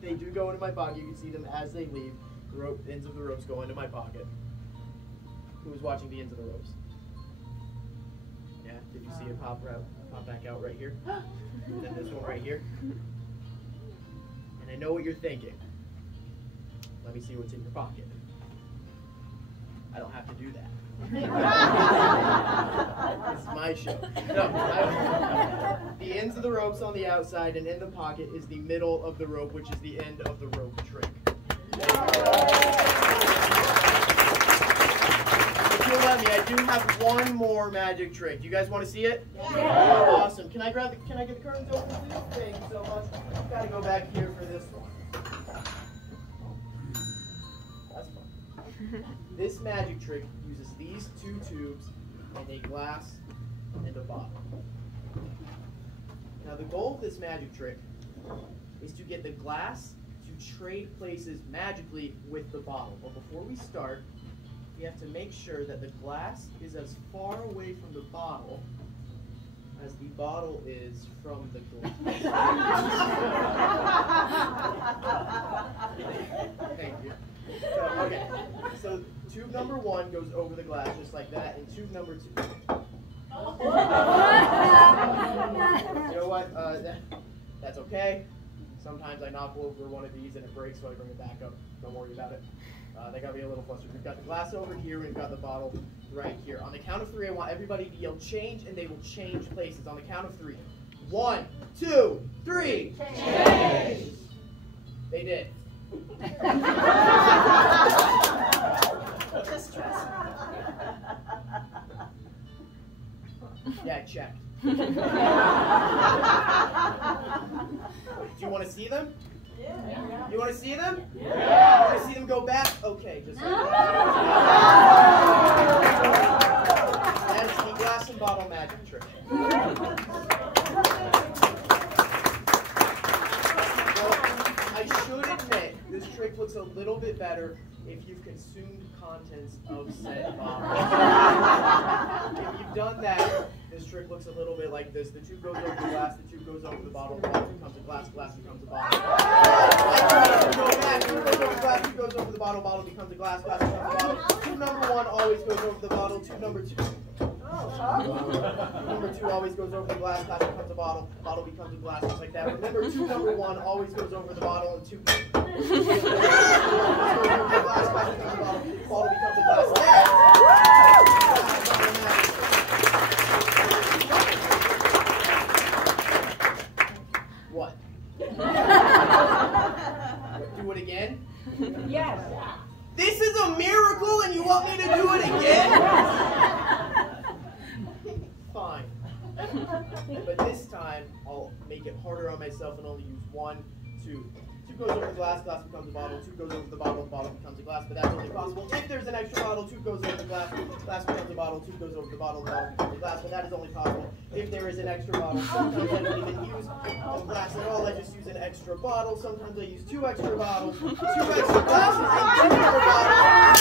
They do go into my pocket. You can see them as they leave. The ends of the ropes go into my pocket. Who's watching the ends of the ropes? Yeah, did you see it pop back out right here? And then this one right here. And I know what you're thinking. Let me see what's in your pocket. I don't have to do that. It's my show. No, the ends of the ropes on the outside, and in the pocket is the middle of the rope, which is the end of the rope trick. If you'll let me, I do have one more magic trick. Do you guys want to see it? Yeah. Awesome. Can I get the curtains open, please? Thank you so much. Gotta go back here for this one. That's fun. This magic trick uses these 2 tubes and a glass and a bottle. Now the goal of this magic trick is to get the glass to trade places magically with the bottle. But before we start, we have to make sure that the glass is as far away from the bottle as the bottle is from the glass. Thank you. Okay, so tube number 1 goes over the glass just like that, and tube number 2. You know what? That's okay. Sometimes I knock over one of these and it breaks, so I bring it back up. Don't worry about it. They got me a little flustered. We've got the glass over here, we've got the bottle right here. On the count of 3, I want everybody to yell change, and they will change places. On the count of 3. 1, 2, 3. Change! They did. Yeah, I checked. Do you want to see them? Yeah. You want to see them? Yeah. You want to see them go back? Okay, just like that. That is the glass and bottle magic trick. Well, I should admit, this trick looks a little bit better if you've consumed contents of said bottle. If you've done that, this trick looks a little bit like this. The tube goes over the glass, the tube goes over the bottle becomes a glass, glass becomes a bottle. Go back, tube goes over the glass, tube goes over the bottle, bottle becomes a glass, glass becomes a bottle. Tube number 1 always goes over the bottle, tube number 2. Number 2 always goes over the glass, glass becomes a bottle, bottle becomes a glass, just like that. Remember, number 1 always goes over the bottle, and 2 goes over the glass, glass becomes a bottle, bottle becomes a glass. What? Do it again? Yes. This is a miracle and you want me to do it again? Fine. But this time, I'll make it harder on myself and only use 1, 2. 2 goes over the glass, glass becomes a bottle. 2 goes over the bottle becomes a glass. But that's only possible if there's an extra bottle. 2 goes over the glass, glass becomes a bottle. 2 goes over the bottle becomes a glass. But that is only possible if there is an extra bottle. Sometimes I don't even use a glass at all. I just use an extra bottle. Sometimes I use 2 extra bottles, 2 extra glasses, and 2 more bottles.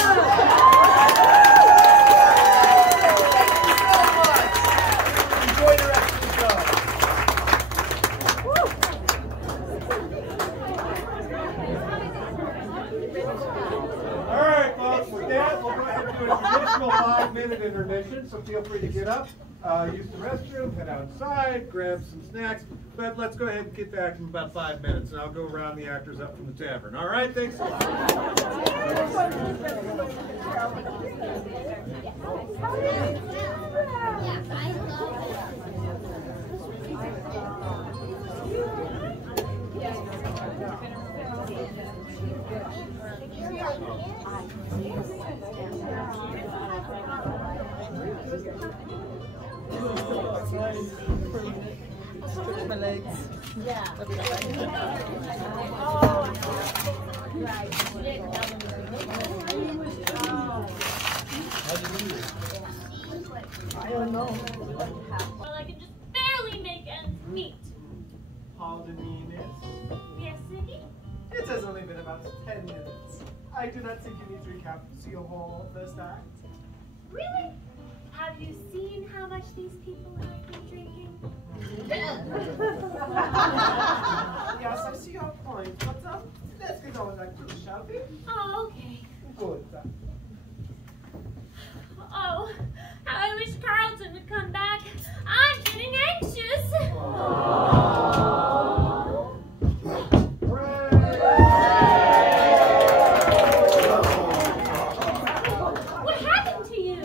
Enjoy the rest of the show. All right, folks, with that, we'll go ahead and do an additional 5-minute intermission, so feel free to get up, use the restroom, head outside, grab some snacks, but let's go ahead and get back in about 5 minutes, and I'll go round the actors up from the tavern. All right, thanks a lot. Stretch my legs. Yeah. I don't know. Well, I can just barely make ends meet. Pardon me, miss. Yes, Ziggy? It has only been about 10 minutes. I do not think you need to recap your whole first act. Really? Have you seen how much these people have been drinking? Yes, I see your point, but let's get on like two, shall we? Oh, okay. Good. Oh, how I wish Carlton would come back. I'm getting anxious. What happened to you?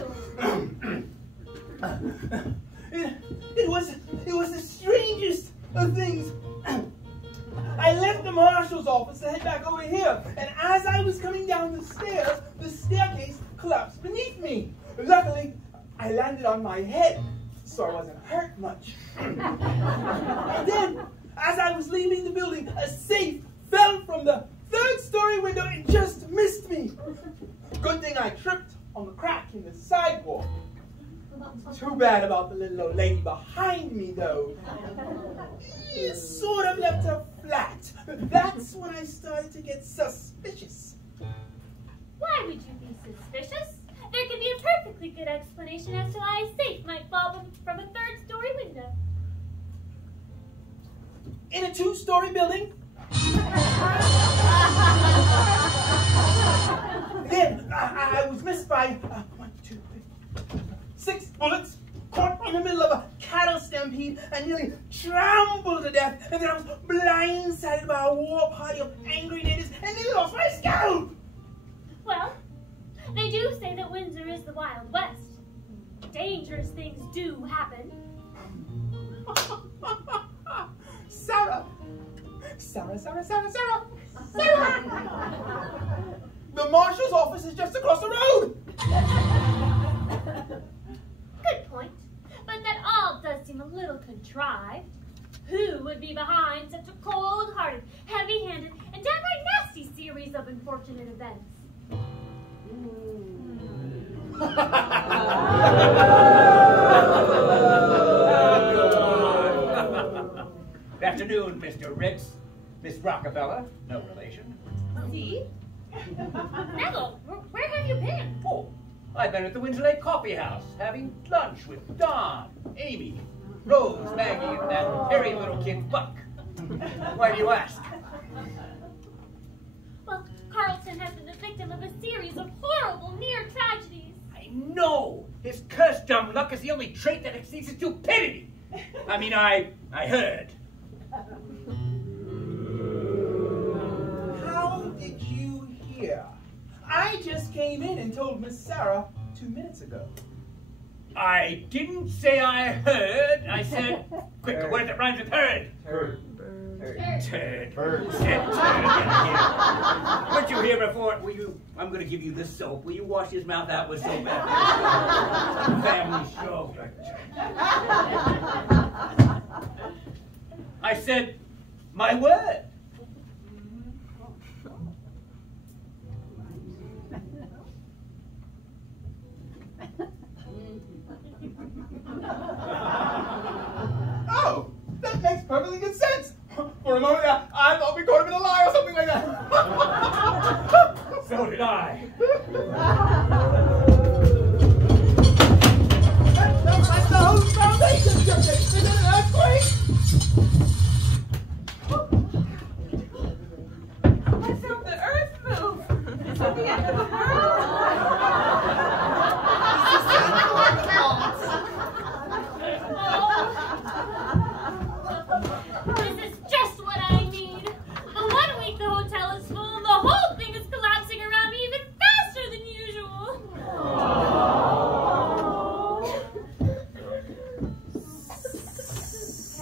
It was the strangest of things. I left the marshal's office to head back over here, and as I was coming down the stairs, the staircase collapsed beneath me. Luckily, I landed on my head, so I wasn't hurt much. And then, as I was leaving the building, a safe fell from the 3rd-story window and just missed me. Good thing I tripped on the crack in the sidewalk. Too bad about the little old lady behind me, though. It sort of left her flat. That's when I started to get suspicious. Why would you be suspicious? There could be a perfectly good explanation as to why a safe might fall from a 3rd-story window. In a 2-story building. Then I was missed by 1, 2, 3, 6 bullets, caught in the middle of a cattle stampede, and nearly trampled to death. And then I was blindsided by a war party of angry natives, and nearly lost my scalp. Well, they do say that Windsor is the Wild West. Dangerous things do happen. Sarah! The marshal's office is just across the road. Good point. But that all does seem a little contrived. Who would be behind such a cold-hearted, heavy-handed, and downright nasty series of unfortunate events? Good afternoon, Mr. Ritz. Miss Rockefeller, no relation. See? Neville, where have you been? Oh, I've been at the Windsor Lake Coffee House having lunch with Don, Amy, Rose, Maggie, and that very little kid, Buck. Why do you ask? Well, Carlton has been the victim of a series of horrible near tragedies. I know. His cursed dumb luck is the only trait that exceeds his stupidity. I mean, I heard. How did you hear? I just came in and told Miss Sarah 2 minutes ago. I didn't say I heard. I said, quick, a word that rhymes with heard. Heard. Turd. Heard. Said turd again. Weren't you here before? I'm going to give you this soap. Will you wash his mouth out with soap after this family show? I said, my word. Oh, that makes perfectly good sense. For a moment, I thought we caught him in a lie or something like that. So did I. That's the whole foundation jumped in. Is it an earthquake? I felt the earth move. Is it the end of the world? This is just what I need. The 1 week the hotel is full, the whole thing is collapsing around me even faster than usual.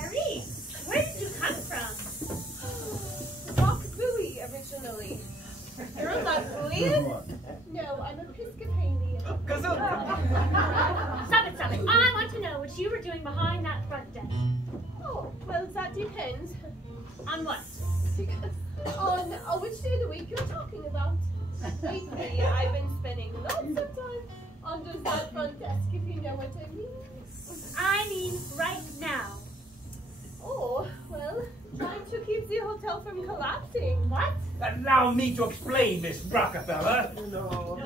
Harry, where did you come from? Rock buoy originally. You're not buoyant? No, I'm Episcopalian. Stop it. I want to know what you were doing behind that front desk. Oh, well, that depends. On what? On which day of the week you're talking about. Lately, I've been spending lots of time under that front desk, if you know what I mean. I mean right now. Oh, well, trying to keep the hotel from collapsing. What? Allow me to explain, Miss Rockefeller. No.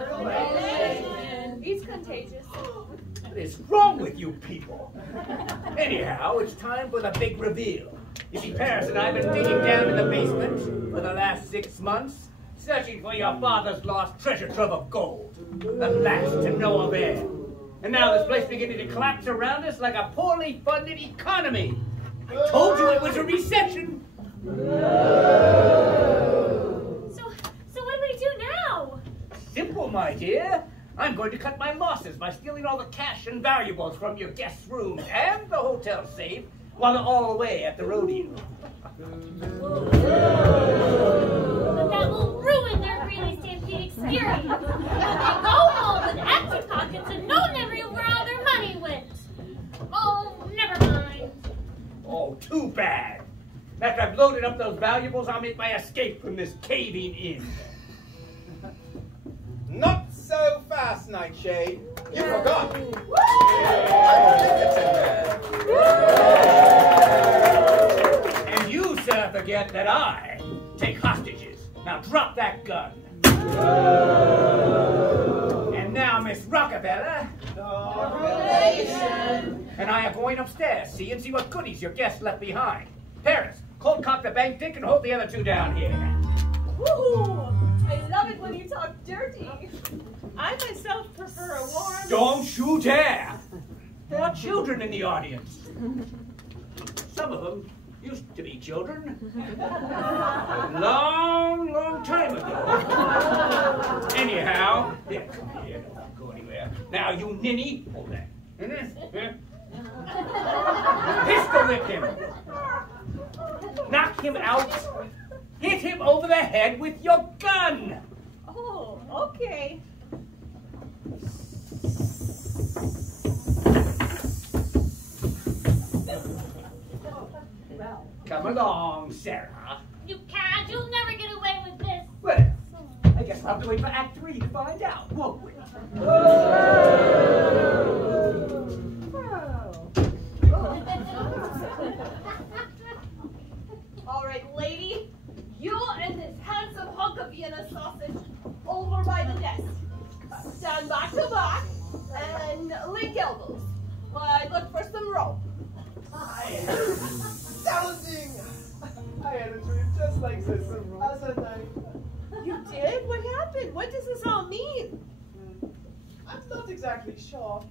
It's contagious. What is wrong with you people? Anyhow, it's time for the big reveal. You see, Paris and I have been digging down in the basement for the last 6 months, searching for your father's lost treasure trove of gold. At last, to no avail. And now this place beginning to collapse around us like a poorly funded economy. I told you it was a recession. So what do we do now? Simple, my dear. I'm going to cut my losses by stealing all the cash and valuables from your guest rooms and the hotel safe while they're all away at the rodeo. But that will ruin their Greeley Stampede experience. They go home with empty pockets and no memory of where all their money went. Oh, never mind. Oh, too bad. After I've loaded up those valuables, I'll make my escape from this caving in. Not so fast, Nightshade. You forgot. And you, sir, forget that I take hostages. Now drop that gun. And now, Miss Rockefeller. And I are going upstairs, and see what goodies your guests left behind. Paris, cold cock the bank dick and hold the other two down here. Woo! I love it when you talk dirty. I myself prefer a warm... Don't you dare! There are children in the audience. Some of them used to be children. Long, long time ago. Anyhow, here, come here, don't go anywhere. Now, you ninny, hold that. Pistol whip him. Knock him out. Hit him over the head with your gun. Oh, okay. Come along, Sarah. You can't. You'll never get away with this. Well, I guess I'll have to wait for Act 3 to find out, won't we? All right, lady. You and this handsome hunk of Vienna sausage over by the desk. Stand back to back and link elbows. I look for some rope. Challenging! I had a dream just like this last night. You did? What happened? What does this all mean? I'm not exactly sure,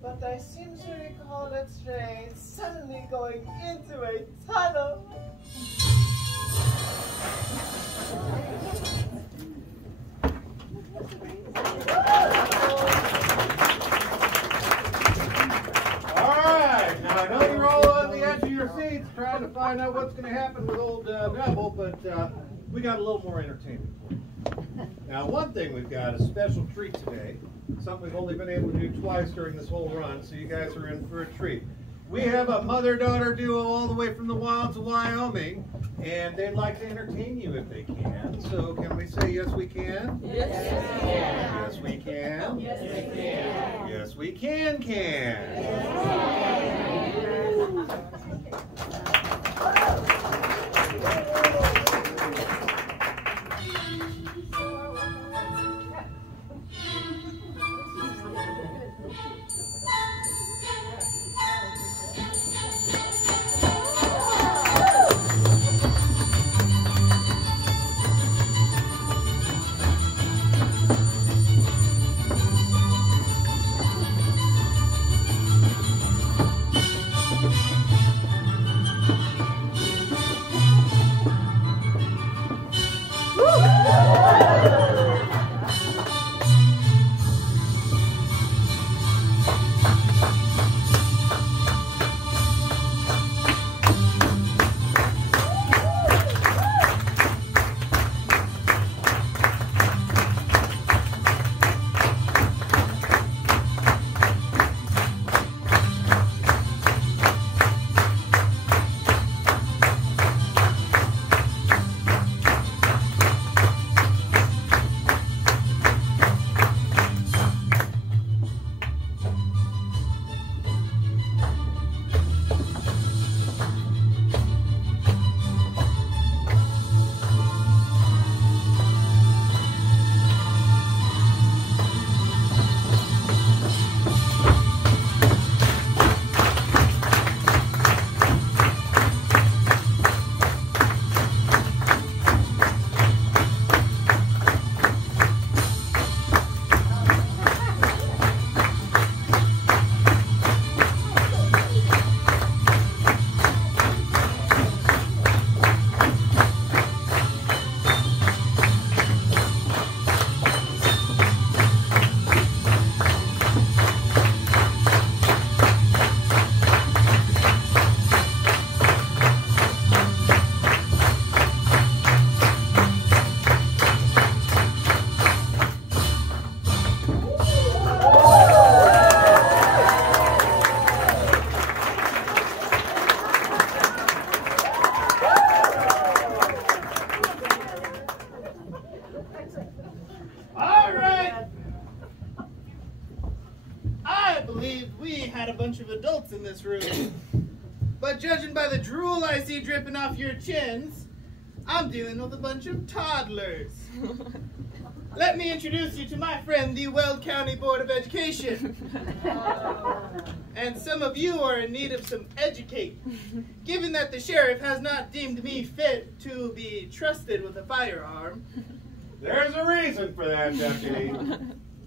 but I seem to recall a train suddenly going into a tunnel. Alright, now I know you're all on the edge of your seats trying to find out what's going to happen with old Neville, but we got a little more entertainment for you. Now, one thing we've got, a special treat today, something we've only been able to do twice during this whole run, so you guys are in for a treat. We have a mother-daughter duo all the way from the wilds of Wyoming, and they'd like to entertain you if they can. So can we say yes we can? Yes, we can. Yes we can. Yes, we Yes we can. In this room, but judging by the drool I see dripping off your chins, I'm dealing with a bunch of toddlers. Let me introduce you to my friend, the Weld County Board of Education. And some of you are in need of some educate, given that the sheriff has not deemed me fit to be trusted with a firearm. There's a reason for that, Deputy.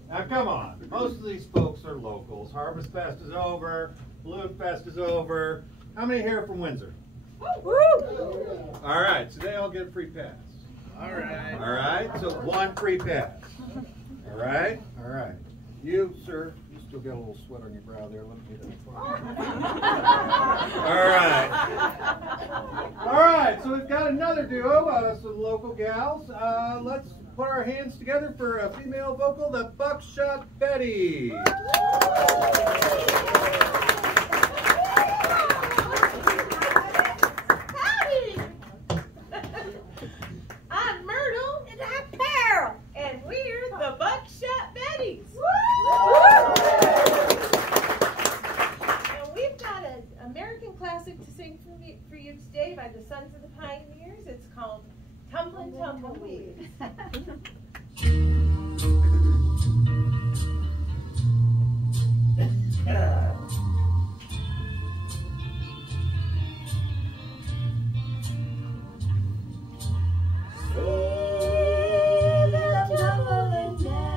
Now, come on. Most of these folks are locals. Harvest Fest is over. Balloon Fest is over. How many here are from Windsor? Woo! All right, so they all get a free pass. All right. All right, so one free pass. All right? All right. You, sir, you still got a little sweat on your brow there. Let me get it. All right. All right, so we've got another duo, some local gals. Let's put our hands together for a female vocal, the Buckshot Betty. I'm Myrtle. And I'm Pearl. And we're the Buckshot Betties. And we've got an American classic to sing for you today by the Sons of the Pioneers. It's called Tumblin' Tumbleweeds. Tumbling down.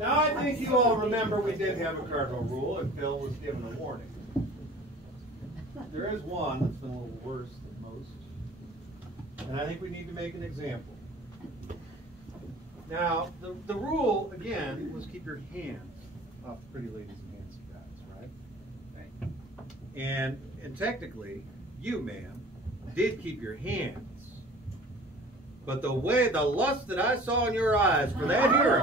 Now I think you all remember we did have a cardinal rule and Bill was given a warning. There is one that's been a little worse than most. And I think we need to make an example. Now, the rule, again, was keep your hands off the pretty ladies and handsome guys, right? Right. And technically, you, ma'am, did keep your hands. But the lust that I saw in your eyes for that hero,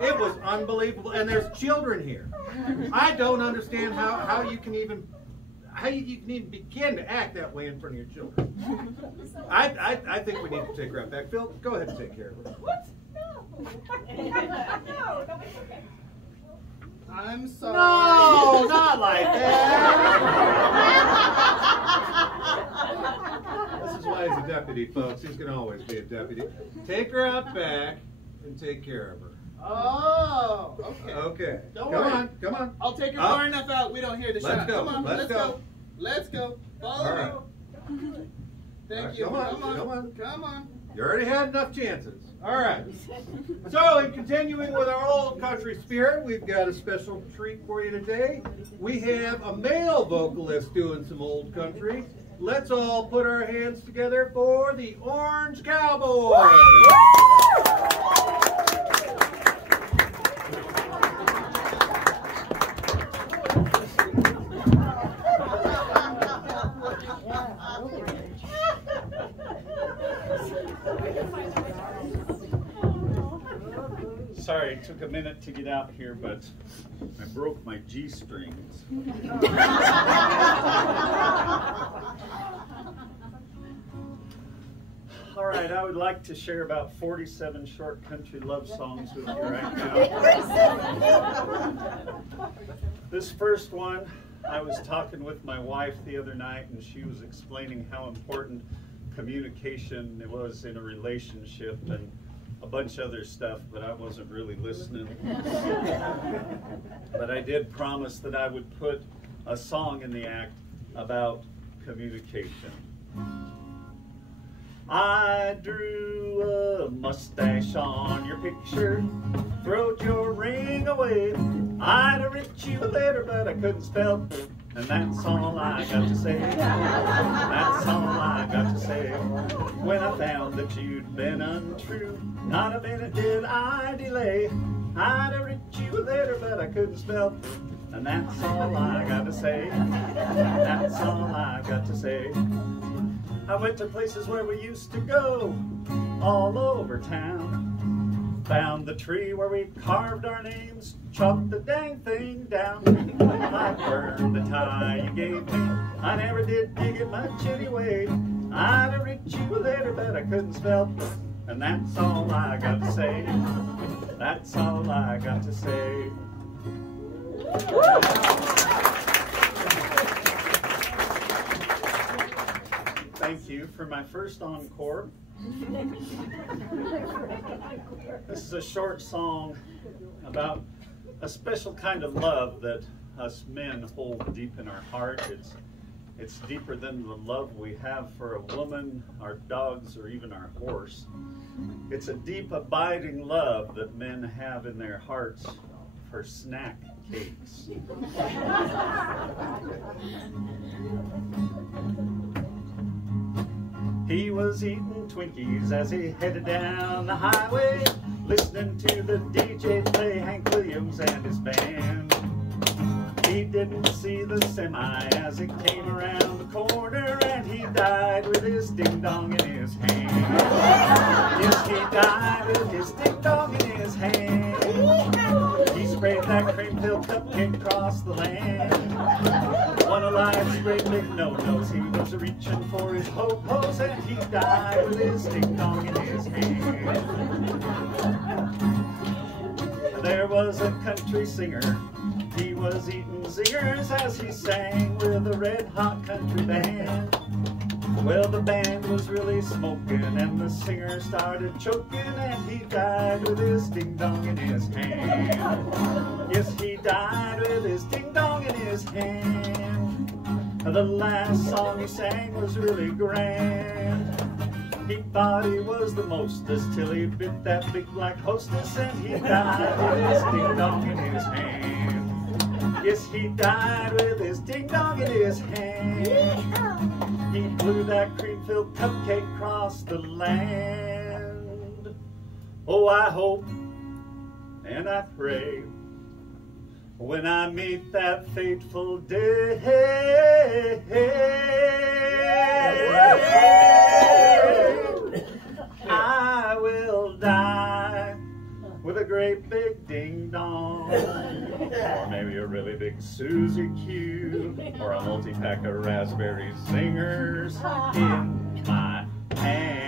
it was unbelievable. And there's children here. I don't understand how you can even begin to act that way in front of your children. I think we need to take her out back. Phil, go ahead and take care of her. What? No. No, it's okay. I'm sorry. No, not like that. This is why he's a deputy, folks. He's going to always be a deputy. Take her out back and take care of her. Oh, okay. Okay. Don't worry. Come on. I'll take her far enough out. We don't hear the shot. Go. Come on. Let's go. Let's go. Follow me. Thank you. Come on. Come on. You already had enough chances. All right. So, in continuing with our old country spirit, we've got a special treat for you today. We have a male vocalist doing some old country. Let's all put our hands together for the Orange Cowboy. Sorry, it took a minute to get out here, but I broke my G-strings. All right, I would like to share about 47 short country love songs with you right now. This first one, I was talking with my wife the other night, and she was explaining how important communication was in a relationship and a bunch of other stuff, but I wasn't really listening. But I did promise that I would put a song in the act about communication. I drew a mustache on your picture, throwed your ring away. I'd have writ you a letter, but I couldn't spell, and that's all I got to say. That's all I got to say. When I found that you'd been untrue, not a minute did I delay. I'd have writ you a letter, but I couldn't spell, and that's all I got to say. That's all I got to say. I went to places where we used to go, all over town. Found the tree where we carved our names, chopped the dang thing down. I burned the tie you gave me, I never did dig it much anyway. I'd have writ you a letter, but I couldn't spell, and that's all I got to say. That's all I got to say. Thank you for my first encore. This is a short song about a special kind of love that us men hold deep in our heart. It's deeper than the love we have for a woman, our dogs, or even our horse. It's a deep, abiding love that men have in their hearts for snack cakes. He was eating Twinkies as he headed down the highway, listening to the DJ play Hank Williams and his band. He didn't see the semi as it came around the corner, and he died with his ding-dong in his hand. Yes, he died with his ding-dong in his hand. He sprayed that cream-filled cupcake across the land. One of life's great big no-nos, he was reaching for his ho-hos, and he died with his ding-dong in his hand. There was a country singer, he was eating zingers as he sang with a red-hot country band. Well, the band was really smoking, and the singer started choking, and he died with his ding-dong in his hand. Yes, he died with his ding-dong in his hand. The last song he sang was really grand. He thought he was the mostest till he bit that big black hostess, and he died with his ding-dong in his hand. Yes, he died with his ding-dong in his hand. He blew that cream-filled cupcake across the land. Oh, I hope and I pray when I meet that fateful day, I will die with a great big ding-dong, or maybe a really big Suzy Q, or a multi-pack of raspberry zingers in my hand.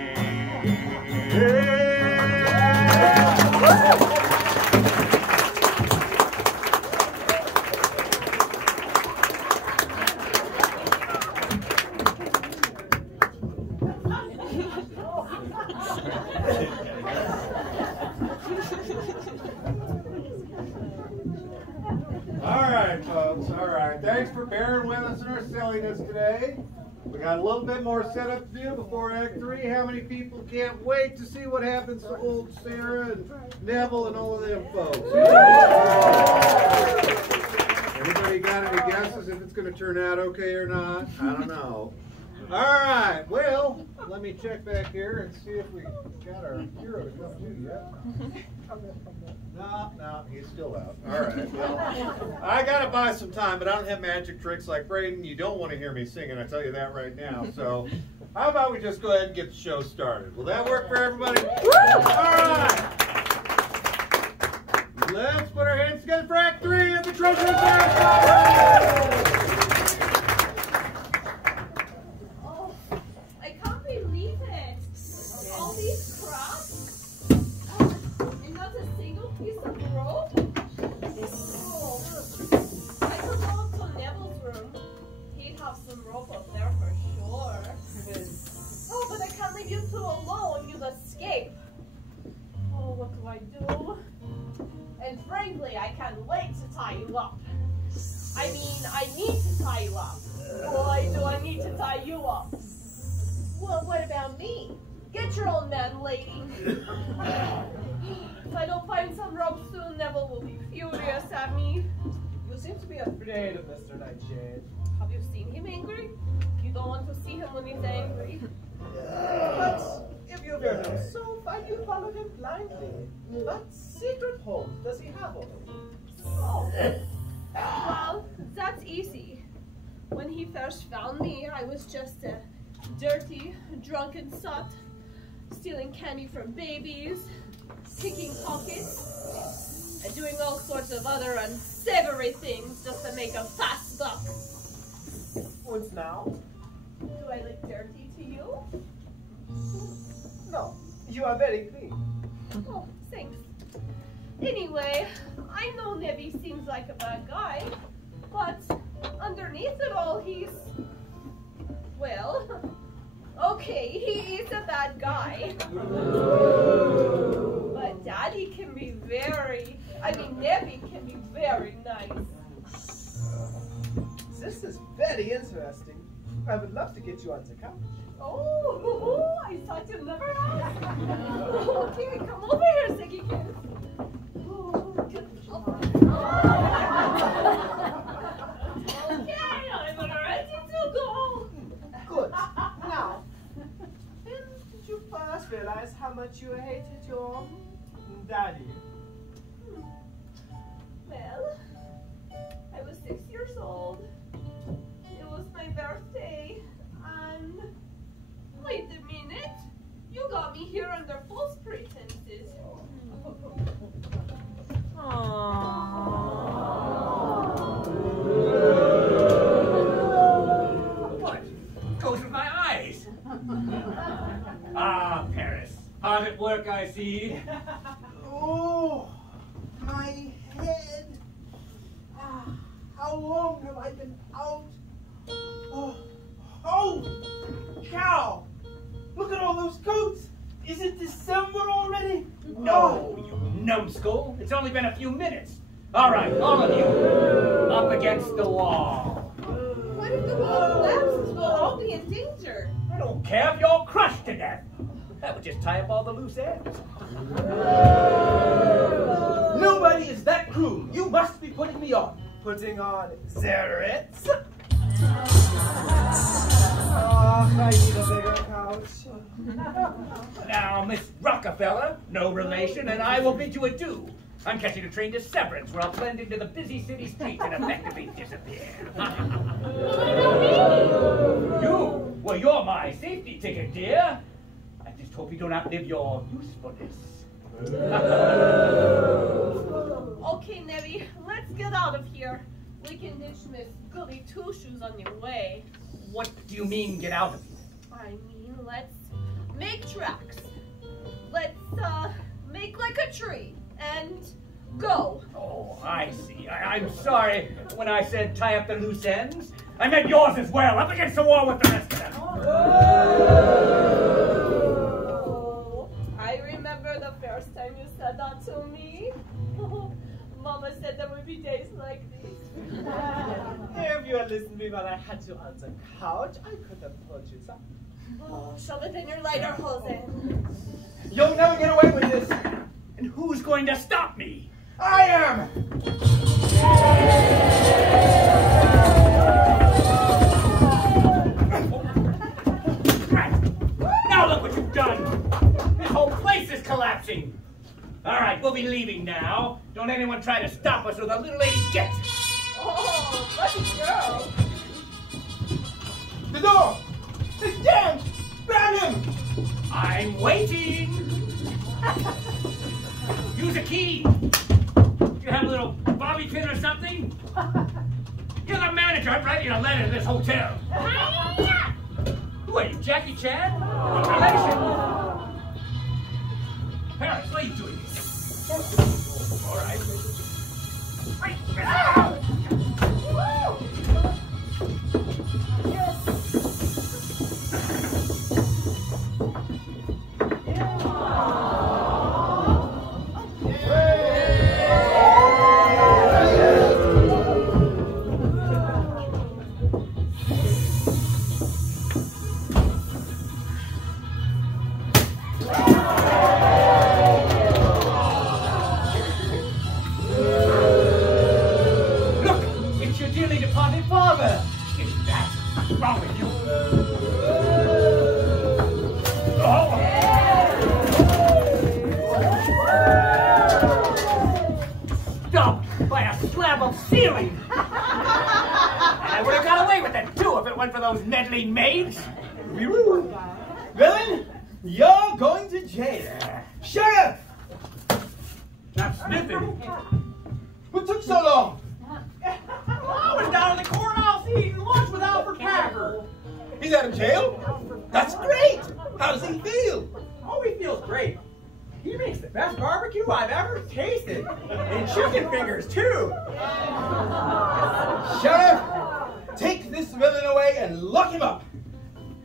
Thanks for bearing with us in our silliness today. We got a little bit more setup to do before Act 3. How many people can't wait to see what happens to old Sarah and Neville and all of them folks? Anybody got any guesses if it's going to turn out okay or not? I don't know. All right, well, let me check back here and see if we got our hero to come to yet. No, he's still out. All right, well, I got to buy some time, but I don't have magic tricks like Braden. You don't want to hear me singing, I tell you that right now. So how about we just go ahead and get the show started? Will that work for everybody? All right. Let's put our hands together for Act 3 of the Treasure of Sarah. Have you seen him angry? You don't want to see him when he's angry. But if you were so fine, you followed him blindly. What secret home does he have over you? Oh, well, that's easy. When he first found me, I was just a dirty, drunken sot, stealing candy from babies, picking pockets, and doing all sorts of other unsavory things just to make a fast buck. And now? Do I look dirty to you? No, you are very clean. Oh, thanks. Anyway, I know Nevi seems like a bad guy, but underneath it all, he's... well, okay, he is a bad guy. But Daddy can be Nevi can be very nice. This is very interesting. I would love to get you on the couch. Oh, I thought you'd never ask. Okay, come over here, Ziggy Kid. Okay, I'm ready to go. Good. Now, when did you first realize how much you hated your daddy? Well, I was 6 years old. It was my birthday, and wait a minute, you got me here under false pretenses. What goes with my eyes? Ah, Paris. Hard at work, I see. Oh, my head. How long have I been out? Oh, cow! Look at all those coats. Is it December already? No, you numbskull. It's only been a few minutes. All right, all of you, up against the wall. What if the wall collapses? We'll all be in danger. I don't care if you're all crushed to death. That would just tie up all the loose ends. Nobody is that cruel. You must be putting me on. Putting on Zeritz? Oh, I need a bigger couch. Now, Miss Rockefeller, no relation, and I will bid you adieu. I'm catching a train to Severance, where I'll blend into the busy city streets and effectively disappear. You? Well, you're my safety ticket, dear. I just hope you don't outlive your usefulness. Okay, Nevi, let's get out of here. We can ditch Miss Goody Two-Shoes on your way. What do you mean, get out of here? I mean, let's make tracks. Let's, make like a tree and go. Oh, I see. I'm sorry when I said tie up the loose ends. I meant yours as well, up against the wall with the rest of them. Oh, I remember the first time you said that to me. Mama said there would be days like these. If you had listened to me when I had you on the couch, I could have told you something. Oh, shove it in your lighter, Jose. You'll never get away with this. And who's going to stop me? I am! Now look what you've done! This whole place is collapsing! All right, we'll be leaving now. Don't anyone try to stop us or the little lady gets it. Oh, lucky girl. The door! It's jammed! Grab him! I'm waiting! Use a key! Do you have a little bobby pin or something? You're the manager. I'm writing a letter to this hotel. Who are you, Jackie Chan? What relation? Paris, what are you doing here? All right. Wait. Meddling maids? Villain, you're going to jail. Sheriff, Stop sniffing. What took so long? I was down in the courthouse eating lunch with Alfred Packer. He's out of jail? That's great! How does he feel? Oh, he feels great. He makes the best barbecue I've ever tasted. And chicken fingers, too. Sheriff, take this villain away and lock him up.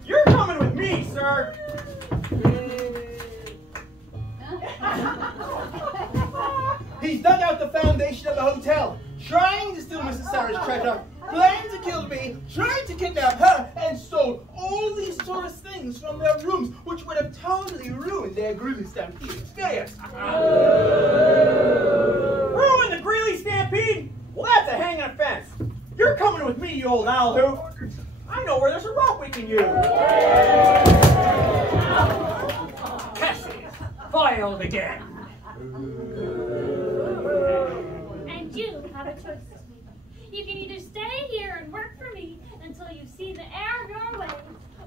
You're coming with me, sir. He's dug out the foundation of the hotel, trying to steal Mrs. Sarah's treasure, planned to kill me, tried to kidnap her, and stole all these tourist things from their rooms, which would have totally ruined their Greeley Stampede experience. Ruin the Greeley Stampede? Well, that's a hanging offense. You're coming with me, you old owl hoop. I know where there's a rope we can use. Cassie, foiled again. And you have a choice to make. You can either stay here and work for me until you've seen the error of your ways,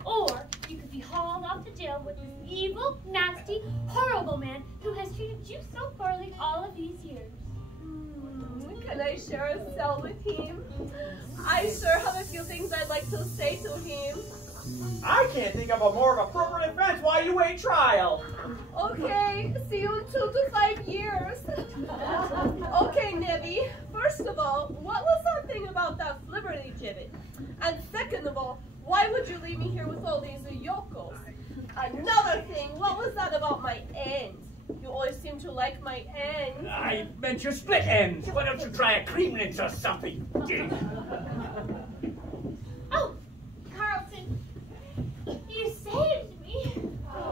or you could be hauled off to jail with this evil, nasty, horrible man who has treated you so poorly all of these years. Can I share a cell with him? I sure have a few things I'd like to say to him. I can't think of a more appropriate offense while you wait trial. Okay, see you in 2 to 5 years. Okay, Nebby, first of all, what was that thing about that flibberty gibbet? And second of all, why would you leave me here with all these yokels? Another thing, what was that about my ends? You always seem to like my ends. I meant your split ends. Why don't you try a cream rinse or something? Oh, Carlton, you saved me. But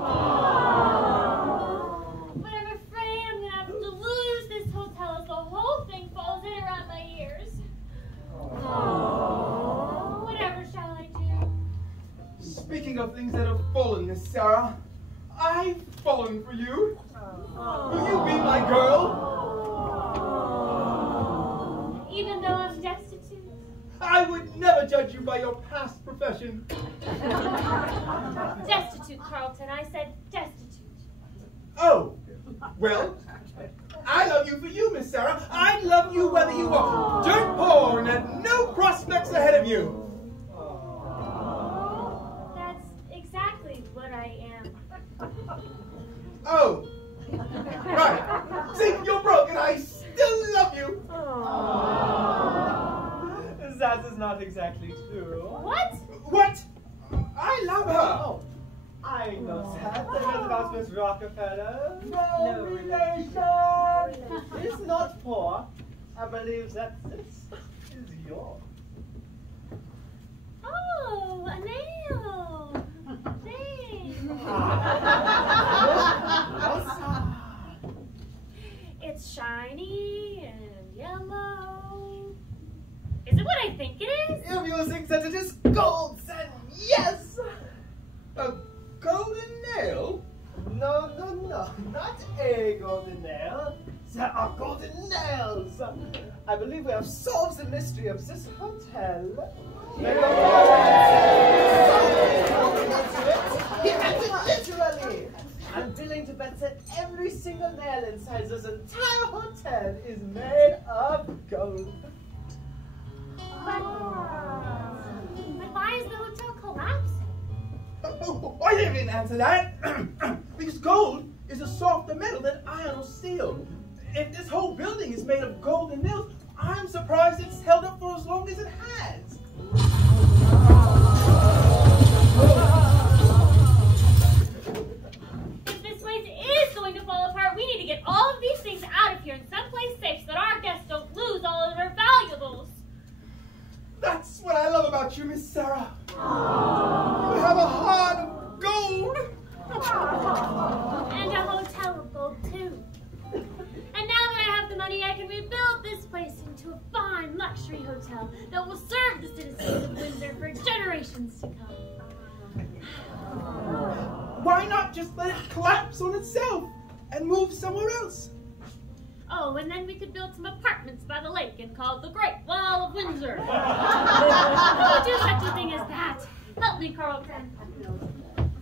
I'm afraid I'm going to have to lose this hotel as the whole thing falls in around my ears. Whatever shall I do? Speaking of things that have fallen, Miss Sarah, I've fallen for you. Will you be my girl? Even though I'm destitute? I would never judge you by your past profession. Destitute, Carlton. I said destitute. Oh, well, I love you for you, Miss Sarah. I love you whether you are dirt poor and have no prospects ahead of you. That's exactly what I am. Oh, right. See, you're broke and I still love you. That is not exactly true. What? What? I love her. Oh, I know that. That is about Miss Rockefeller. No relation. It's not poor. I believe that this is yours. Oh, a nail. Thanks. It's shiny and yellow. Is it what I think it is? If you think that it is gold, then yes! A golden nail? No, no, no. Not a golden nail. There are golden nails. I believe we have solved the mystery of this hotel. He meant it literally. I'm willing to bet that every single nail inside this entire hotel is made of gold. But why is the hotel collapsing? Oh, I didn't answer that. Because gold is a softer metal than iron or steel. If this whole building is made of gold and nails, I'm surprised it's held up for as long as it has. If this place is going to fall apart, we need to get all of these things out of here in someplace safe so that our guests don't lose all of their valuables. That's what I love about you, Miss Sarah. You have a heart of gold. And a hotel of gold, too. And now that I have the money, I can rebuild this place into a fine luxury hotel that will serve the citizens of Windsor for generations to come. Why not just let it collapse on itself and move somewhere else? Oh, and then we could build some apartments by the lake and call it the Great Wall of Windsor. Who would do such a thing as that? Help me, Carlton.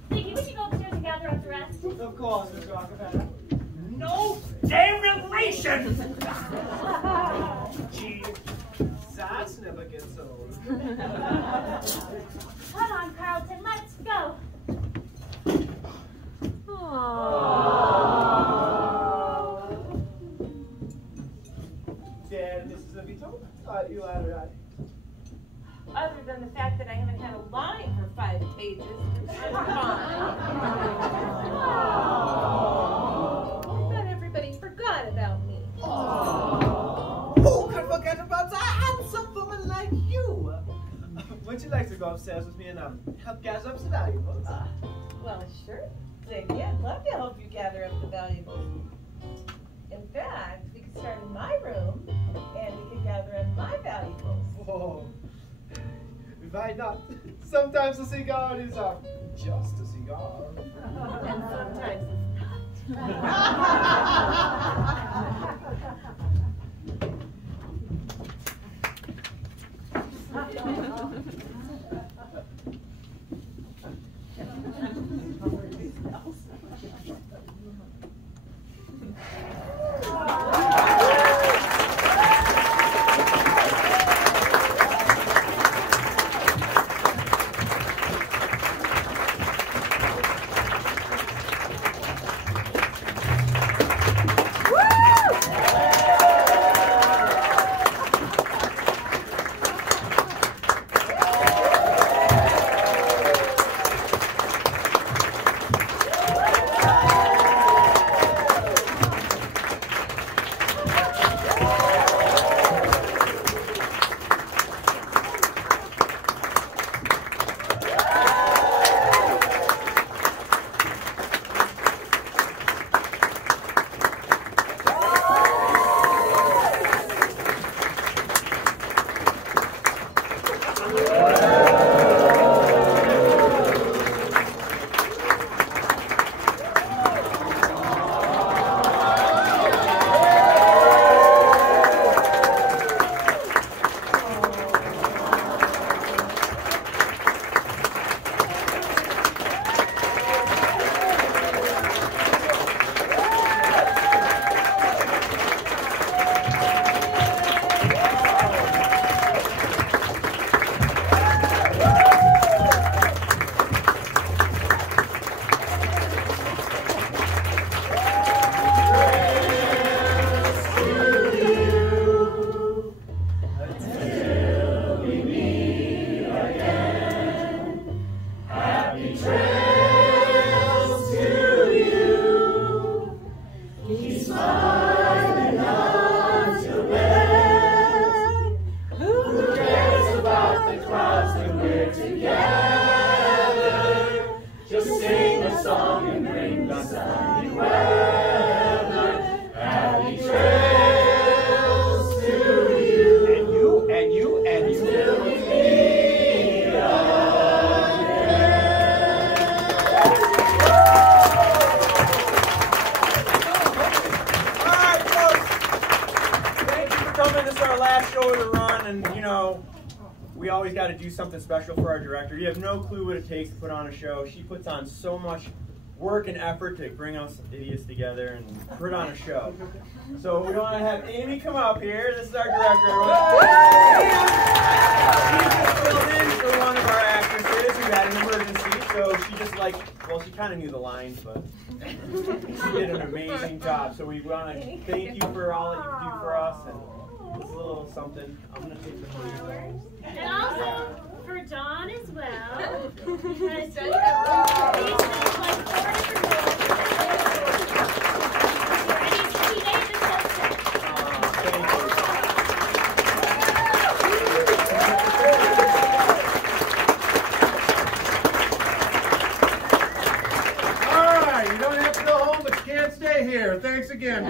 Think we should go upstairs and gather up the rest? Of course, Miss Rockefeller. no damn relation! Gee, that's never gets old. Come on, Carlton, let's go. Dad, Mrs. Levito, are you alright? Other than the fact that I haven't had a line for 5 pages, I'm fine. I thought everybody forgot about me. Who could forget about a handsome woman like you? Would you like to go upstairs with me and help gather up the valuables? Well, sure, Ziggy. I'd love to help you gather up the valuables. In fact, we could start in my room and we could gather up my valuables. Oh, why not? Sometimes a cigar is just a cigar. And sometimes it's not. we always got to do something special for our director. You have no clue what it takes to put on a show. She puts on so much work and effort to bring us idiots together and put on a show. So we want to have Amy come up here. This is our director, everyone. She just filled in for one of our actresses who had an emergency, so she just well, she kind of knew the lines, but she did an amazing job. So we want to thank you for all that you do for us, and it's a little something. I'm going to take the flowers. And also for Dawn as well, because he's been like 4 different roles. And he made this whole set. Thank you. All right, you don't have to go home, but you can't stay here. Thanks again.